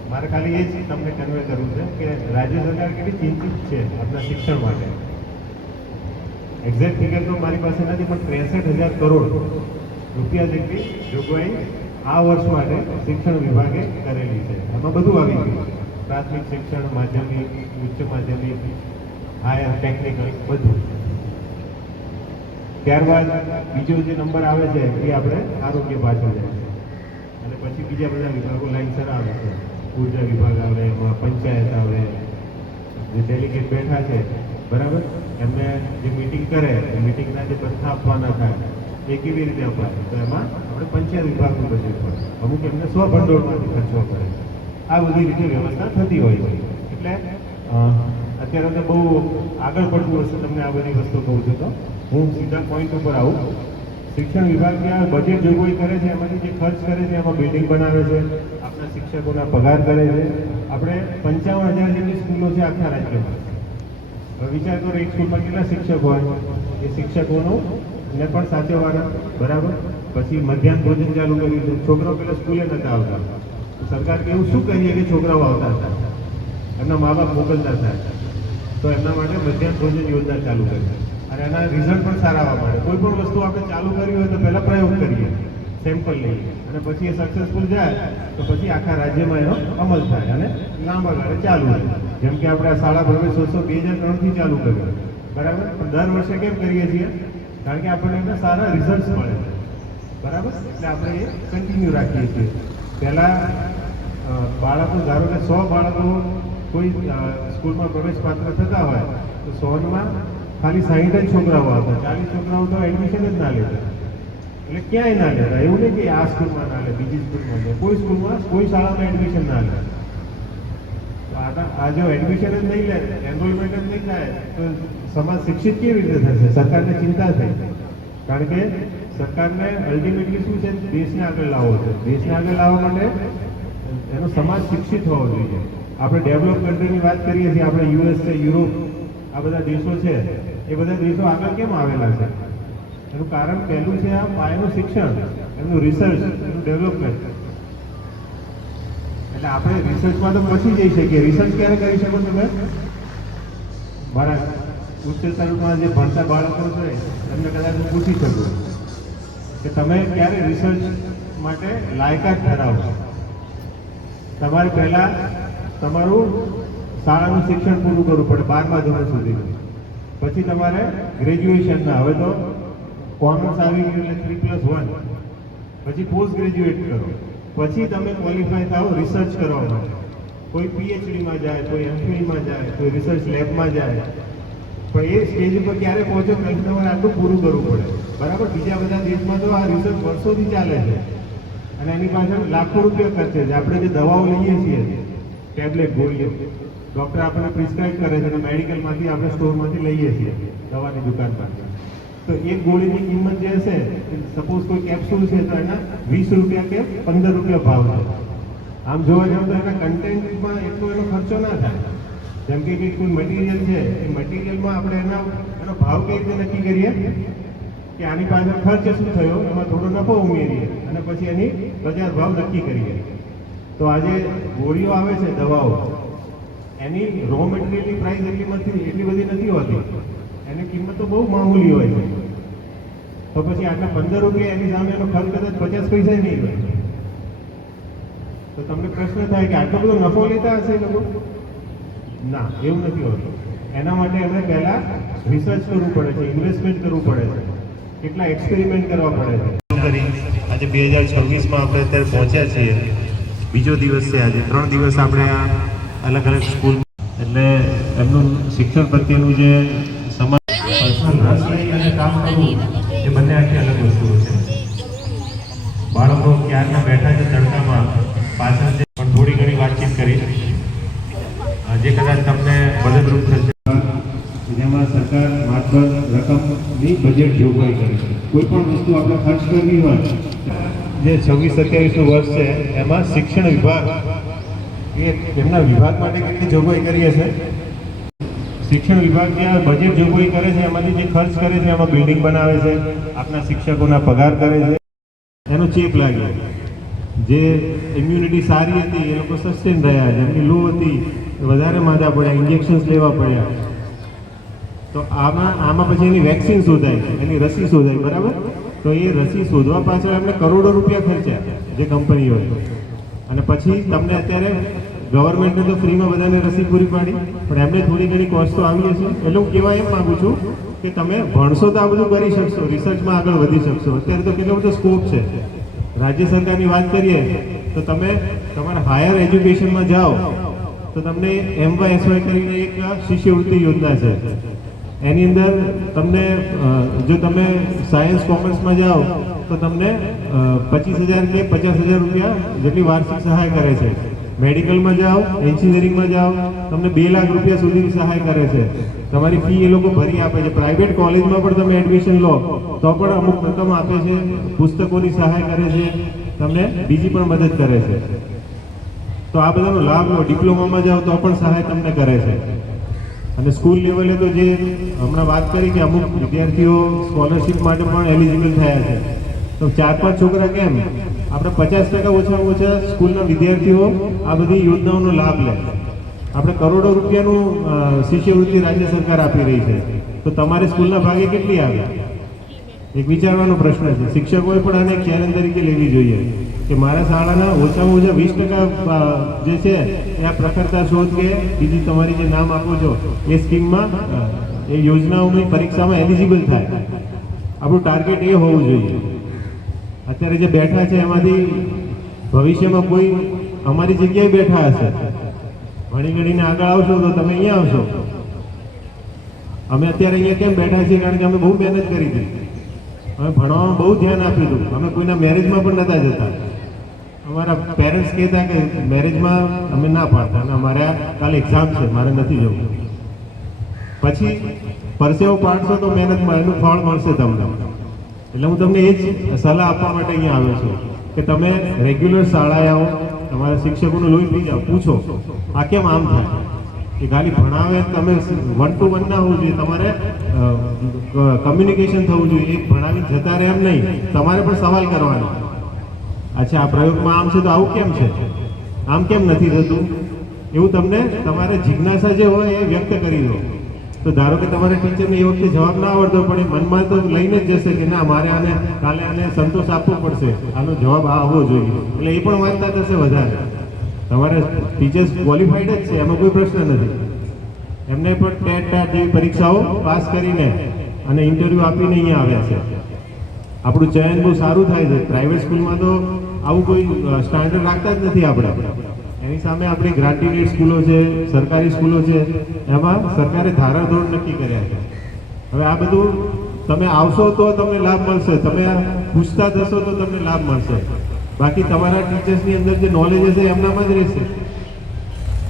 મારે ખાલી એ જ તમને કન્વે કરવું છે કે રાજ્ય સરકાર કેટલી ચિંતિત છે આપણા શિક્ષણ માટે. એક્ઝેક્ટ ફિગર તો મારી પાસે નથી, પણ 63,000 કરોડ રૂપિયા જેટલી જોગવાઈ આ વર્ષ માટે શિક્ષણ વિભાગે કરેલી છે. એમાં બધું આવી ગયું, પ્રાથમિક શિક્ષણ, માધ્યમિક, ઉચ્ચ માધ્યમિક, હાયર ટેકનિકલ, બધું. ત્યારબાદ બીજો જે નંબર આવે છે એ આપણે આરોગ્ય પાછળ જાય છે, અને પછી બીજા બધા વિભાગો લાઈનસર આવે છે. ઉર્જા વિભાગ આવે, એમાં પંચાયત આવે, જે ડેલિગેટ બેઠા છે, બરાબર, એમને જે મિટિંગ કરે એ મિટિંગના જે પૈસા આપવાના થાય એ કેવી રીતે અપાય, તો એમાં આપણે પંચાયત વિભાગનું બજેટ હોય, અમુક એમને સ્વભંડોળમાંથી ખર્ચવા પડે. આ બધી રીતે વ્યવસ્થા થતી હોય છે. એટલે અત્યારે તો બહુ આગળ પડતું હશે તમને આ બધી વસ્તુ કહું છું, તો હું સીધા પોઈન્ટ ઉપર આવું. શિક્ષણ વિભાગ ત્યાં બજેટ જોગવાઈ કરે છે, એમાંથી જે ખર્ચ કરે છે એમાં બિલ્ડિંગ બનાવે છે, આપણા શિક્ષકોના પગાર કરે છે. આપણે 55,000 જેટલી સ્કૂલો છે આખા રાજ્યમાં. હવે વિચાર કરો એક સ્કૂલમાં કેટલા શિક્ષક હોય, એ શિક્ષકોનું ને પણ સાચવવાના, બરાબર. પછી મધ્યાહન ભોજન ચાલુ કર્યું છે. છોકરાઓ પહેલાં સ્કૂલે નહોતા આવતા, સરકાર કે એવું શું કરીએ કે છોકરાઓ આવતા હતા, એમના મા બાપ મોકલતા હતા, તો એમના માટે મધ્યાહન ભોજન યોજના ચાલુ કરી, અને એના રિઝલ્ટ પણ સારા આવવા મળે. કોઈ પણ વસ્તુ આપણે ચાલુ કરી હોય તો પહેલાં પ્રયોગ કરીએ, સેમ્પલ લઈએ, અને પછી એ સક્સેસફુલ જાય તો પછી આખા રાજ્યમાં એનો અમલ થાય અને લાંબા ગાળે ચાલુ રહે. જેમ કે આપણે આ શાળા પ્રવેશોત્સવ 2003થી ચાલુ કર્યો, બરાબર. પણ દર વર્ષે કેમ કરીએ છીએ? કારણ કે આપણને એના સારા રિઝલ્ટ મળે, બરાબર. એટલે આપણે એ કન્ટિન્યુ રાખીએ છીએ. પહેલાં બાળકો, ધારો કે 100 બાળકો કોઈ સ્કૂલમાં પ્રવેશ પાત્ર થતા હોય તો 100માં ખાલી 60 જ છોકરાઓ આવતા, 40 છોકરાઓ તો એડમિશન જ ના લેતા. એટલે ક્યાંય ના લેતા. એવું નહીં કે આ સ્કૂલમાં ના લે, બીજી સ્કૂલમાં લે, કોઈ સ્કૂલમાં, કોઈ શાળામાં એડમિશન ના લે. આ જો એડમિશન જ નહીં લે, એનરોલમેન્ટ જ નહીં થાય તો સમાજ શિક્ષિત કેવી રીતે થશે? સરકારને ચિંતા થઈ, કારણ કે સરકારને અલ્ટિમેટલી શું છે? દેશને આગળ લાવવો છે. દેશને આગળ લાવવા માટે એનો સમાજ શિક્ષિત હોવો જોઈએ. આપણે ડેવલપ કન્ટ્રીની વાત કરીએ છીએ, આપણે US છે, યુરોપ, આ બધા દેશો છે, એ બધા દેશો આગળ કેમ આવેલા છે? એનું કારણ પહેલું છે આ પાયાનું શિક્ષણ, એમનું રિસર્ચ, એનું ડેવલપમેન્ટ. એટલે આપણે રિસર્ચમાં તો પછી જઈ શકીએ. રિસર્ચ ક્યારે કરી શકો તમે? મારા ઉચ્ચતરમાં જે ભણતા બાળકો છે એમને કદાચ હું પૂછી શકું કે તમે ક્યારે રિસર્ચ માટે લાયકાત ધરાવો? તમારે પહેલાં તમારું શાળાનું શિક્ષણ પૂરું કરવું પડે 12મા ધોરણ સુધી, પછી તમારે ગ્રેજ્યુએશનના, હવે તો કોમર્સ આવી ગયું એટલે 3+1, પછી પોસ્ટ ગ્રેજ્યુએટ કરો, પછી તમે ક્વોલિફાય થાઓ રિસર્ચ કરવા માટે. કોઈ PhDમાં જાય, કોઈ MPhilમાં જાય, કોઈ રિસર્ચ લેબમાં જાય. પણ એ સ્ટેજ ઉપર ક્યારે પહોંચો પહેલાં તમારે આટલું પૂરું કરવું પડે, બરાબર. બીજા બધા દેશમાં તો આ રિસર્ચ વર્ષોથી ચાલે છે અને એની પાછળ લાખો રૂપિયા ખર્ચે છે. આપણે જે દવાઓ લઈએ છીએ, ટેબ્લેટ, ગોળીઓ, ડૉક્ટર આપણને પ્રિસ્ક્રાઇબ કરે છે અને મેડિકલમાંથી આપણે સ્ટોરમાંથી લઈએ છીએ, દવાની દુકાનમાંથી. તો એક ગોળીની કિંમત જે હશે, સપોઝ કોઈ કેપ્સ્યુલ છે તો એના 20 રૂપિયા કે 15 રૂપિયા ભાવ છે. આમ જોવા જાવ તો એના કન્ટેન્ટમાં એટલો એનો ખર્ચો ના થાય. જેમ કે કોઈ મટીરિયલ છે, એ મટીરિયલમાં આપણે એનો ભાવ કઈ રીતે નક્કી કરીએ કે આની પાછળ ખર્ચ શું થયો, એમાં થોડો નફો ઉમેરીએ અને પછી એની બજાર ભાવ નક્કી કરીએ. તો આજે ગોળીઓ આવે છે, દવાઓ, એની રો મટીરિયલની પ્રાઇસ એટલી બધી નથી હોતી, એની કિંમત તો બહુ મામૂલી હોય છે. તો પછી આટલા 15 રૂપિયા એની સામે એનો ખર્ચ કદાચ 50 પૈસા નહીં હોય. તો તમને પ્રશ્ન થાય કે આટલો બધો નફો લેતા હશે લોકો? ના, એવું નથી હોતું. એના માટે એમણે પહેલાં રિસર્ચ કરવું પડે છે, ઇન્વેસ્ટમેન્ટ કરવું પડે છે, કેટલા એક્સપેરિમેન્ટ કરવા પડે છે. કરી આજે 2026માં આપણે અત્યારે પહોંચ્યા છીએ. બીજો દિવસ છે આજે. 3 દિવસ આપણે આ અલગ અલગ સ્કૂલ એટલે એમનું શિક્ષણ પ્રત્યેનું જે પર્સનલ રસ લઈ અને કામ કરવું એ બંને આખી અલગ વસ્તુઓ છે. બાળકો ક્યારના બેઠા છે તડકામાં પાછળ છે પણ થોડી ઘણી વાતચીત કરી જે કદાચ તમને મદદરૂપ થશે. જેમાં સરકાર માત્ર રકમની બજેટ જોગવાઈ કરે છે. કોઈ પણ વસ્તુ આપણે ખર્ચ કરવી હોય જે 26-27નું વર્ષ છે એમાં શિક્ષણ વિભાગ એ એમના વિભાગ માટે કેટલી જોગવાઈ કરીએ છે. શિક્ષણ વિભાગ જે બજેટ જોગવાઈ કરે છે એમાંથી જે ખર્ચ કરે છે એમાં બિલ્ડિંગ બનાવે છે, આપના શિક્ષકોના પગાર કરે છે, એનો ચેપ લાગ્યો. જે ઇમ્યુનિટી સારી હતી એ લોકો સસ્ટેન રહ્યા, જેમની લો હતી વધારે માંદા પડ્યા, ઇન્જેક્શન્સ લેવા પડ્યા. તો આમાં પછી એની વેક્સિન શોધાય, એની રસી શોધાય, બરાબર? તો એ રસી શોધવા પાછળ એમને કરોડો રૂપિયા ખર્ચ્યા જે કંપનીઓએ. અને પછી તમને અત્યારે ગવર્મેન્ટને તો ફ્રીમાં બધાને રસી પૂરી પાડી, પણ એમને થોડી ઘણી કોસ્ટ તો આવી હશે. એટલે હું કહેવા એમ માગું છું કે તમે ભણશો તો આ બધું કરી શકશો, રિસર્ચમાં આગળ વધી શકશો. અત્યારે તો કેટલો બધો સ્કોપ છે. રાજ્ય સરકારની વાત કરીએ તો તમે તમારા હાયર એજ્યુકેશનમાં જાઓ તો તમને MYSY કરીને એક શિષ્યવૃત્તિ યોજના છે. એની અંદર તમને જો તમે સાયન્સ કોમર્સમાં જાઓ તો તમને 25,000 કે 50,000 રૂપિયા જેટલી વાર્ષિક સહાય કરે છે. મેડિકલમાં જાઓ, એન્જિનિયરિંગમાં જાઓ, તમને 2 લાખ રૂપિયા સુધીની સહાય કરે છે. તમારી ફી એ લોકો ભરી આપે છે. પ્રાઇવેટ કોલેજમાં પણ તમે એડમિશન લો તો પણ અમુક રકમ આપે છે, પુસ્તકોની સહાય કરે છે, તમને બીજી પણ મદદ કરે છે. તો આ બધાનો લાભ લો. ડિપ્લોમામાં જાઓ તો પણ સહાય તમને કરે છે. અને સ્કૂલ લેવલે તો જે હમણાં વાત કરી કે અમુક વિદ્યાર્થીઓ સ્કોલરશિપ માટે પણ એલિજિબલ થયા છે. તો 4-5 છોકરા કેમ આપણે 50% ઓછામાં ઓછા સ્કૂલના વિદ્યાર્થીઓ આ બધી યોજનાઓનો લાભ લે. આપણે કરોડો રૂપિયાનું શિષ્યવૃત્તિ રાજ્ય સરકાર આપી રહી છે. તો તમારે સ્કૂલના ભાગે કેટલી આવે? એક વિચારવાનો પ્રશ્ન છે. શિક્ષકોએ પણ આને ચેલેન્જ તરીકે લેવી જોઈએ કે મારા શાળાના ઓછામાં ઓછા 20% જે છે એ આ પ્રખરતા શોધ કે બીજી તમારી જે નામ આપો છો એ સ્કીમમાં એ યોજનાઓની પરીક્ષામાં એલિજિબલ થાય. આપણું ટાર્ગેટ એ હોવું જોઈએ. અત્યારે જે બેઠા છે એમાંથી ભવિષ્યમાં કોઈ અમારી જગ્યાએ બેઠા હશે, ભણી ગણીને આગળ આવશો તો તમે અહીંયા આવશો. અમે અત્યારે અહીંયા કેમ બેઠા છીએ? કારણ કે અમે બહુ મહેનત કરી હતી. અમે ભણવામાં બહુ ધ્યાન આપ્યું હતું. અમે કોઈના મેરેજમાં પણ નહોતા જતા. અમારા પેરેન્ટ્સ કહેતા કે મેરેજમાં અમે ના પાડતા, અને અમારે કાલે એક્ઝામ છે, મારે નથી જવું. પછી પરસેવો પાડશો તો મહેનતમાં એનું ફળ મળશે તમને. એટલે હું તમને એ જ સલાહ આપવા માટે અહીંયા આવ્યો છું કે તમે રેગ્યુલર શાળાએ આવો, તમારા શિક્ષકોનું લોહી પી જાઓ, પૂછો આ કેમ આમ થાય. કે ખાલી ભણાવે તમે 1-to-1 ના હોવું જોઈએ, તમારે કમ્યુનિકેશન થવું જોઈએ. એક ભણાવીને જતા રહે એમ નહીં, તમારે પણ સવાલ કરવાનો. અચ્છા આ પ્રયોગમાં આમ છે તો આવું કેમ છે, આમ કેમ નથી થતું? એવું તમને તમારે જિજ્ઞાસા જે હોય એ વ્યક્ત કરી દો. તો ધારો કે તમારા ટીચરને એ વખતે જવાબ ના આવડતો પણ એ મનમાં તો લઈને જ જશે કે ના મારે આને કાલે આને સંતોષ આપવો પડશે, આનો જવાબ આ આવવો જોઈએ. એટલે એ પણ વાંચતા થશે વધારે. તમારે ટીચર્સ ક્વોલિફાઈડ જ છે, એમાં કોઈ પ્રશ્ન નથી. એમને પણ ટેટ જેવી પરીક્ષાઓ પાસ કરીને અને ઇન્ટરવ્યૂ આપીને અહીંયા આવ્યા છે. આપણું ચયન બહુ સારું થાય છે. પ્રાઇવેટ સ્કૂલમાં તો આવું કોઈ સ્ટાન્ડર્ડ રાખતા જ નથી આપણે. એની સામે આપણી ગ્રાન્ટીનેડ સ્કૂલો છે, સરકારી સ્કૂલો છે, એમાં સરકારે ધારાધોરણ નક્કી કર્યા છે. હવે આ બધું તમે આવશો તો તમને લાભ મળશે, તમે પૂછતા જશો તો તમને લાભ મળશે. બાકી તમારા ટીચર્સની અંદર જે નોલેજ હશે એમનામાં જ રહેશે.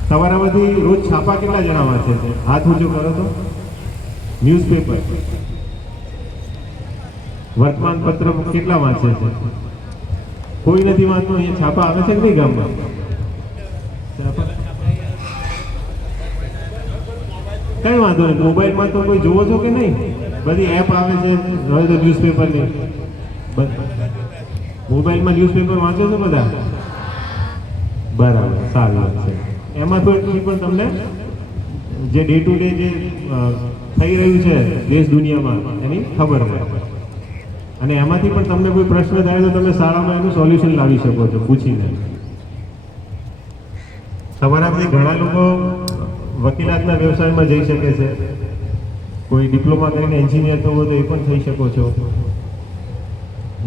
તમારામાંથી રોજ છાપા કેટલા જણા વાંચે છે? હાથ ઊંચો કરો તો. ન્યૂઝપેપર, વર્તમાનપત્ર કેટલા વાંચે છે? કોઈ નથી વાંચતું. અહીંયા છાપા આવે છે કે નહીં ગામમાં? કઈ વાંધો નહીં. મોબાઈલમાં તો કોઈ જોવો છો કે નહીં? બધી એપ આવે છે હવે તો ન્યૂઝપેપરની. મોબાઈલમાં ન્યૂઝપેપર વાંચો છો બધા? બરાબર, સારી વાત છે. એમાં તો એટલી પણ તમને જે ડે ટુ ડે જે થઈ રહ્યું છે દેશ દુનિયામાં એની ખબર રહે. અને એમાંથી પણ તમને કોઈ પ્રશ્ન થાય તો તમે શાળામાં એનું સોલ્યુશન લાવી શકો છો પૂછીને. તમારામાંથી ઘણા લોકો વકીલાતના વ્યવસાયમાં જઈ શકે છે. કોઈ ડિપ્લોમા કરીને એન્જિનિયર થવું હોય તો એ પણ થઈ શકો છો.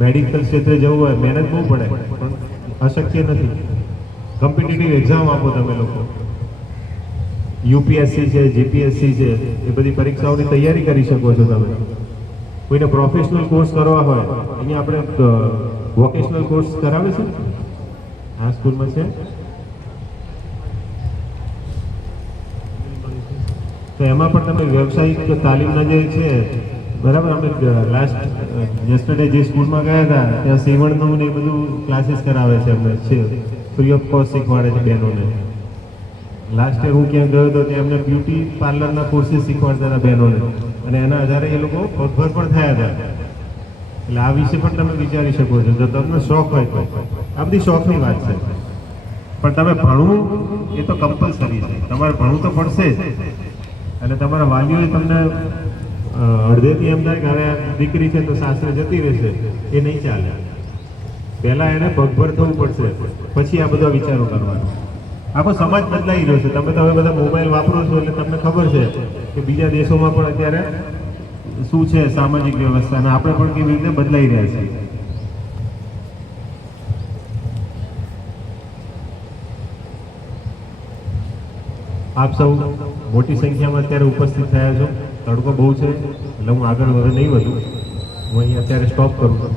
મેડિકલ ક્ષેત્રે જવું હોય મહેનત બહુ પડે, પણ અશક્ય નથી. કોમ્પિટિટિવ એક્ઝામ આપો તમે લોકો, યુપીએસસી છે, જીપીએસસી છે, એ બધી પરીક્ષાઓની તૈયારી કરી શકો છો તમે. કોઈને પ્રોફેશનલ કોર્સ કરવા હોય, અહીંયા આપણે વોકેશનલ કોર્સ કરાવે છે આ સ્કૂલમાં છે, તો એમાં પણ તમે વ્યવસાયિક તાલીમના જે છે, બરાબર, અમે લાસ્ટ યસ્ટરડે જે સ્કૂલમાં ગયા હતા ત્યાં સીવણનું ને એ બધું ક્લાસીસ કરાવે છે, અમને છે ફ્રી ઓફ કોસ્ટ શીખવાડે છે બહેનોને. લાસ્ટ યર હું ક્યાં ગયો હતો ત્યાં અમને બ્યુટી પાર્લરના કોર્સીસ શીખવાડતા હતા બહેનોને, અને એના આધારે એ લોકો પગભર પણ થયા હતા. એટલે આ વિશે પણ તમે વિચારી શકો છો, જો તમને શોખ હોય તો. આ બધી શોખની વાત છે, પણ તમે ભણવું એ તો કમ્પલસરી છે, તમારે ભણવું તો પડશે જ. અને તમારા વાલીઓએ તમને અડધેથી એમ થાય કે હવે દીકરી છે તો સાસરે જતી રહેશે, એ નહીં ચાલે. પહેલાં એને પગભર થવું પડશે, પછી આ બધા વિચારો કરવાના. આખો સમાજ બદલાઈ રહ્યો છે. તમે તો હવે બધા મોબાઈલ વાપરો છો એટલે તમને ખબર છે કે બીજા દેશોમાં પણ અત્યારે શું છે સામાજિક વ્યવસ્થા, અને આપણે પણ કેવી રીતે બદલાઈ રહ્યા છીએ. આપ સૌ મોટી સંખ્યામાં અત્યારે ઉપસ્થિત થયા છો. તડકો બહુ છે એટલે હું આગળ હવે નહીં વધું, હું અહીં અત્યારે સ્ટોપ કરું છું.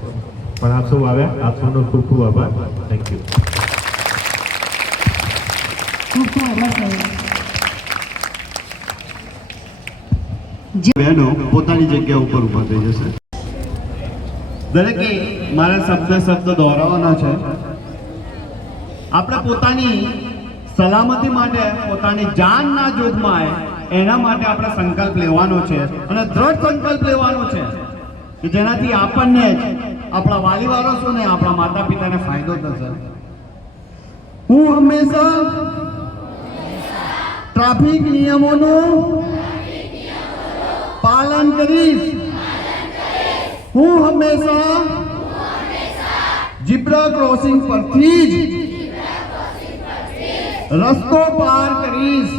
પણ આપ સૌ આવ્યા, આપ સૌનો ખૂબ ખૂબ આભાર. Thank you. ખૂબ ખૂબ આભાર સાહેબ. બહેનો પોતાની જગ્યા ઉપર ઊભા થઈ જશે. દરેકે મારા શબ્દ દોહરાવવાના છે. આપણે પોતાની સલામતી માટે, પોતાની જાન ના જોખમાય એના માટે આપણે સંકલ્પ લેવાનો છે, અને દ્રઢ સંકલ્પ લેવાનો છે કે જેનાથી આપણને જ, આપણા વાલી વારસોને, આપણા માતા પિતાને ફાયદો થશે. હું હંમેશા ટ્રાફિક નિયમોનું પાલન કરીશ. હું હંમેશા ઝીબ્રા ક્રોસિંગ પરથી જ રસ્તો પાર કરીશ.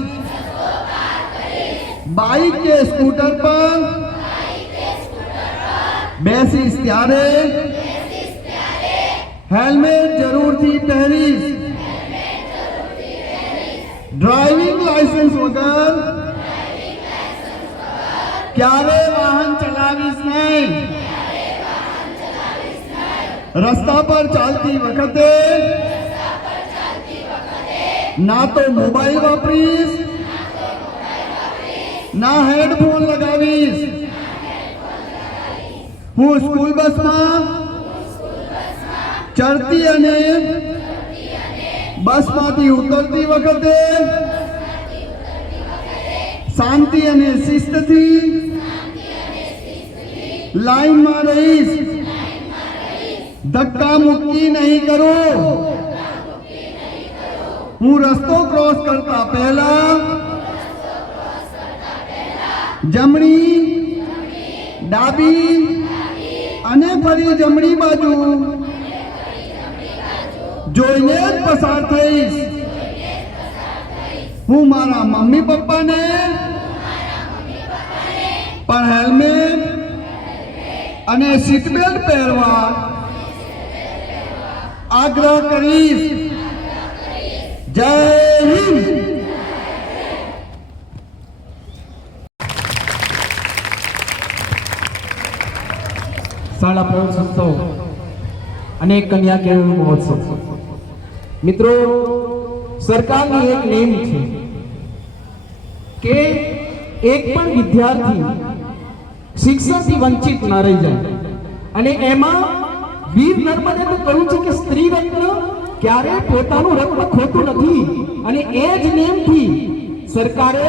બાઇક કે સ્કૂટર પર બેસીશ ત્યારે હેલ્મેટ જરૂરથી પહેરીશ. ડ્રાઇવિંગ લાયસન્સ વગર ક્યારે વાહન ચલાવીશ નહીં. રસ્તા પર ચાલતી વખતે ના તો મોબાઈલ વાપરીશ, ના હેડફોન લગાવીશ. હું સ્કૂલ બસમાં ચડતી અને બસમાંથી ઉતરતી વખતે શાંતિ અને શિસ્તથી લાઈનમાં રહીશ. ધક્કા મુક્કી નહીં કરું. હું રસ્તો ક્રોસ કરતા પહેલા જમણી, ડાબી અને ફરી જમણી બાજુ જોઈને જ પસાર થઈશ. હું મારા મમ્મી પપ્પાને પણ હેલ્મેટ અને સીટ બેલ્ટ પહેરવા આગ્રહ કરીશ. જય હિન્દ. શાળા પ્રવેશોત્સવ અને કન્યા કેળવણી મહોત્સવ. મિત્રો, સરકારની એક નેમ છે કે એક પણ વિદ્યાર્થી શિક્ષણથી વંચિત ન રહી જાય, અને એમાં વીર નર્મદે તો કહ્યું છે કે સ્ત્રી રત્ન ક્યારે પોતાનું રત્ન ખોતું નથી. અને એ જ નેમથી સરકારે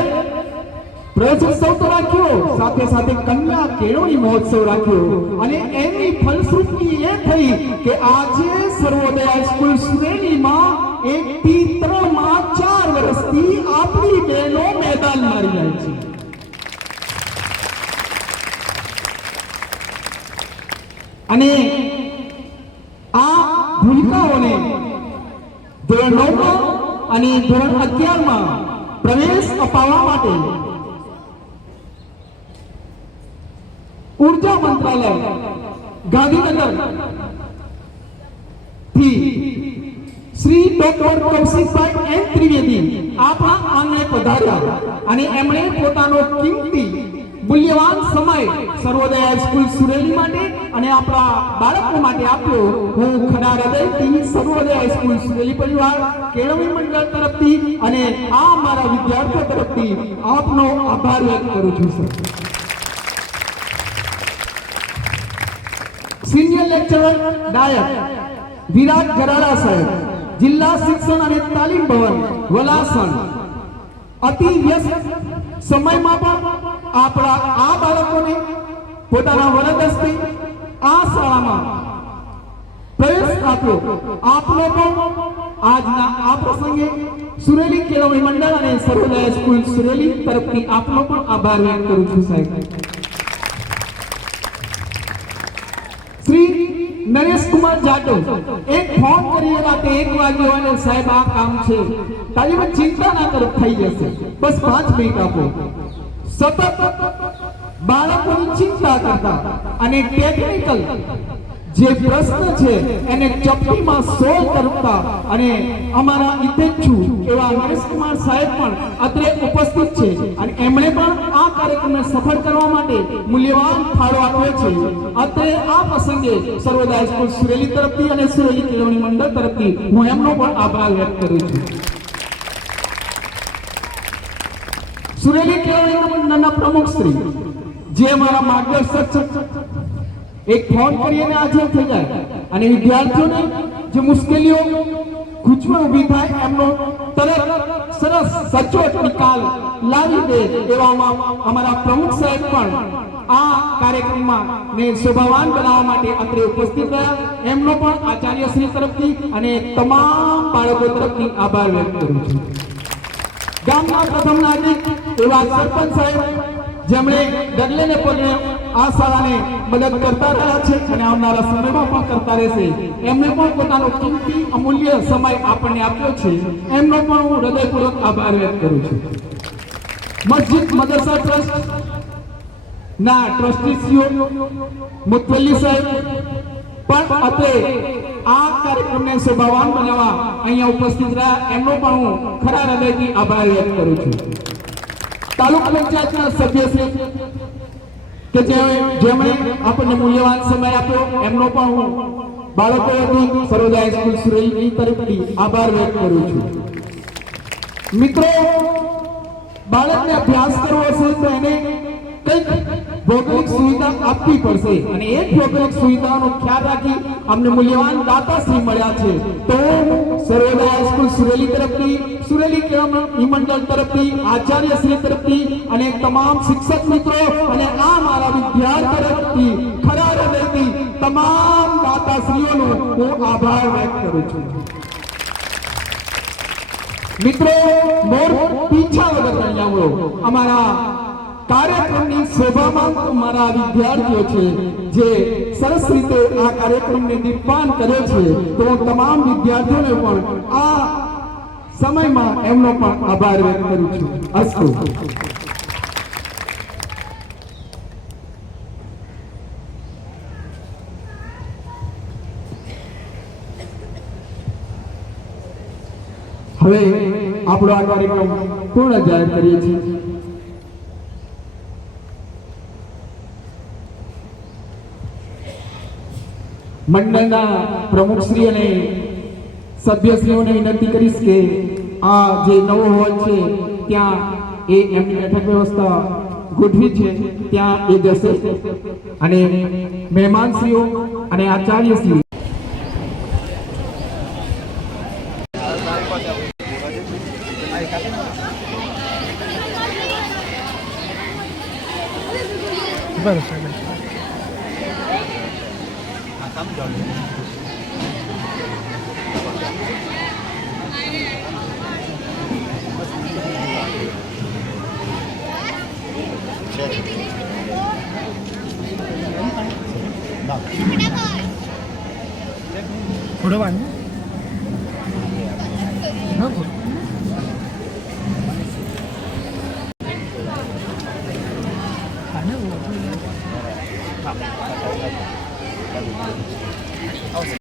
પ્રવેશોત્સવ તો રાખ્યો, સાથે સાથે કન્યા કેળવણી મહોત્સવ રાખ્યો, અને એની ફલશ્રુતિ એ થઈ કે આજે સર્વોદય હાઈસ્કૂલ શ્રેણીમાં 1 થી 3 માં 4 વર્ષથી આપણી બહેનો મેદાન મારી રહી છે. અને આ ભૂમિકાઓને ધોરણ 9 અને ધોરણ 11 માં પ્રવેશ અપાવવા માટે ઉર્જા મંત્રાલય ગાંધીનગર થી શ્રી ડોક્ટર કૌશિકભાઈ એન ત્રિવેદી આપણા આંગણે પધાર્યા અને એમણે પોતાનો કિંમતી મૂલ્યવાન સમય સર્વોદય હાઈસ્કૂલ સુરેલી માટે અને આપણા બાળકો માટે આપ્યો. હું ખરા હૃદયથી સર્વોદય હાઈસ્કૂલ સુરેલી પરિવાર, કેળવણી મંડળ તરફથી અને આ મારા વિદ્યાર્થીઓ તરફથી આપનો આભાર વ્યક્ત કરું છું સર. સિનિયર લેક્ચરર ડાયક વિરાટ ગરાડા સાહેબ, જિલ્લા શિક્ષણ અને તાલીમ ભવન વલાસણ, અતિ વ્યસ્ત સમયમાં પણ આપણા આ બાળકોને પોતાના વરદ હસ્તે આ શાળામાં પ્રવેશ આપ્યો. આપનો પણ આજના આ પ્રસંગે સુરેલી કેળવણી મંડળ અને સર્વોદય સ્કૂલ સુરેલી તરફથી આપનો પણ આભાર વ્યક્ત કરું છું સાહેબ. શ્રી નરેશ કુમાર જાટવ એક ફોન કરી રાતે 1 વાગ્યો અને સાહેબ આ કામ છે, તાલીમ ચિંતા ના કરો, થઈ જશે, બસ 5 મિનિટ આપો. સતત બાળકોની ચિંતા કરતા અને ટેકનિકલ જે પ્રશ્ન છે એને ચપટીમાં સોલ્વ કરતા અને અમારા ઇતેચ્છુ એવા નરેશ કુમાર સાહેબ પણ અત્રે ઉપસ્થિત છે અને એમણે પણ આ કાર્યક્રમને સફળ કરવા માટે મૂલ્યવાન ફાળો આપ્યો છે. અત્રે આ પ્રસંગે સર્વોદય હાઈસ્કૂલ સુરેલી તરફથી અને સુરેલી કેળવણી મંડળ તરફથી હું એમનો પણ આભાર વ્યક્ત કરું છું. સુરેલી કેળવણી મંડળના પ્રમુખ શ્રી જે અમારા માર્ગદર્શક છે, એક ફોન કરીને હાજર થઈ જાય અને વિદ્યાર્થીઓને જે મુશ્કેલીઓ ખૂંચમાં ઊભી થાય એમનો તરત સરસ સચોટ નિકાલ લાવી દે એવા અમારા પ્રમુખ સાહેબ પણ આ કાર્યક્રમમાં ને શોભાવાન બનાવવા માટે અત્રે ઉપસ્થિત રહ્યા. એમનો પણ આચાર્ય શ્રી તરફથી અને તમામ બાળકો તરફથી આભાર વ્યક્ત કરું છું. ગામના પ્રથમ નાગરિક એવા સરપંચ સાહેબ જેમણે ડગલે ને પગલે આ શાળાને મદદ કરતા રહ્યા છે અને આવનારા સમયમાં પણ કરતા રહેશે. એમને પણ પોતાનો કિંમતી અમૂલ્ય સમય આપણને આપ્યો છે, એમનો પણ હું હૃદયપૂર્વક આભાર વ્યક્ત કરું છું. મસ્જિદ મદરસા ટ્રસ્ટ ના ટ્રસ્ટીશ્રીઓ મુતવલ્લી સાહેબ પણ અત્રે આ કાર્યક્રમને શોભાવાન બનાવવા અહીંયા ઉપસ્થિત રહ્યા, એમનો પણ હું ખરા હૃદયથી આભાર વ્યક્ત કરું છું. તાલુકા પંચાયતના સભ્યશ્રી કે જેમણે આપણને મૂલ્યવાન સમય આપ્યો, એમનો પણ હું બાળકો વતી સર્વોદય હાઈસ્કૂલ સુરેલી તરફથી આભાર વ્યક્ત કરું છું. મિત્રો, બાળકને અભ્યાસ કરવો હશે તો એને કંઈક ભૌગોલિક સુવિધા આપવી પડશે અને એ ભૌગોલિક સુવિધાનો ખ્યાલ રાખી અમને મૂલ્યવાન દાતાશ્રી મળ્યા છે. તો સર્વોદય હાઈસ્કૂલ સુરેલી તરફથી, સુરેલી કેળવણી મંડળ તરફથી, આચાર્ય શ્રી તરફથી અને તમામ શિક્ષક મિત્રો અને આ મારા વિદ્યાર્થી તરફથી ખરા હૃદયથી તમામ દાતાશ્રીઓનો હું આભાર વ્યક્ત કરું છું. મિત્રો, મોર પીછા વગર નહીં આવડો. અમારા કાર્યક્રમની શોભામાં મારા વિદ્યાર્થીઓ છે જે સરસ રીતે આ કાર્યક્રમને દીપાન કરે છે. તો હું તમામ વિદ્યાર્થીઓને પણ આ સમયમાં એમનો પણ આભાર વ્યક્ત કરું છું. અસ્તુ. હવે આપણો આ કાર્યક્રમ પૂર્ણ જાહેર કરીએ છીએ. મંડળના પ્રમુખશ્રી અને સભ્યશ્રીઓને વિનંતી કરીશ કે આ જે નવો હોલ છે ત્યાં એ એમની બેઠક વ્યવસ્થા ગોઠવી છે ત્યાં એ જશે અને મહેમાનશ્રીઓ અને આચાર્યશ્રી થોડો વાર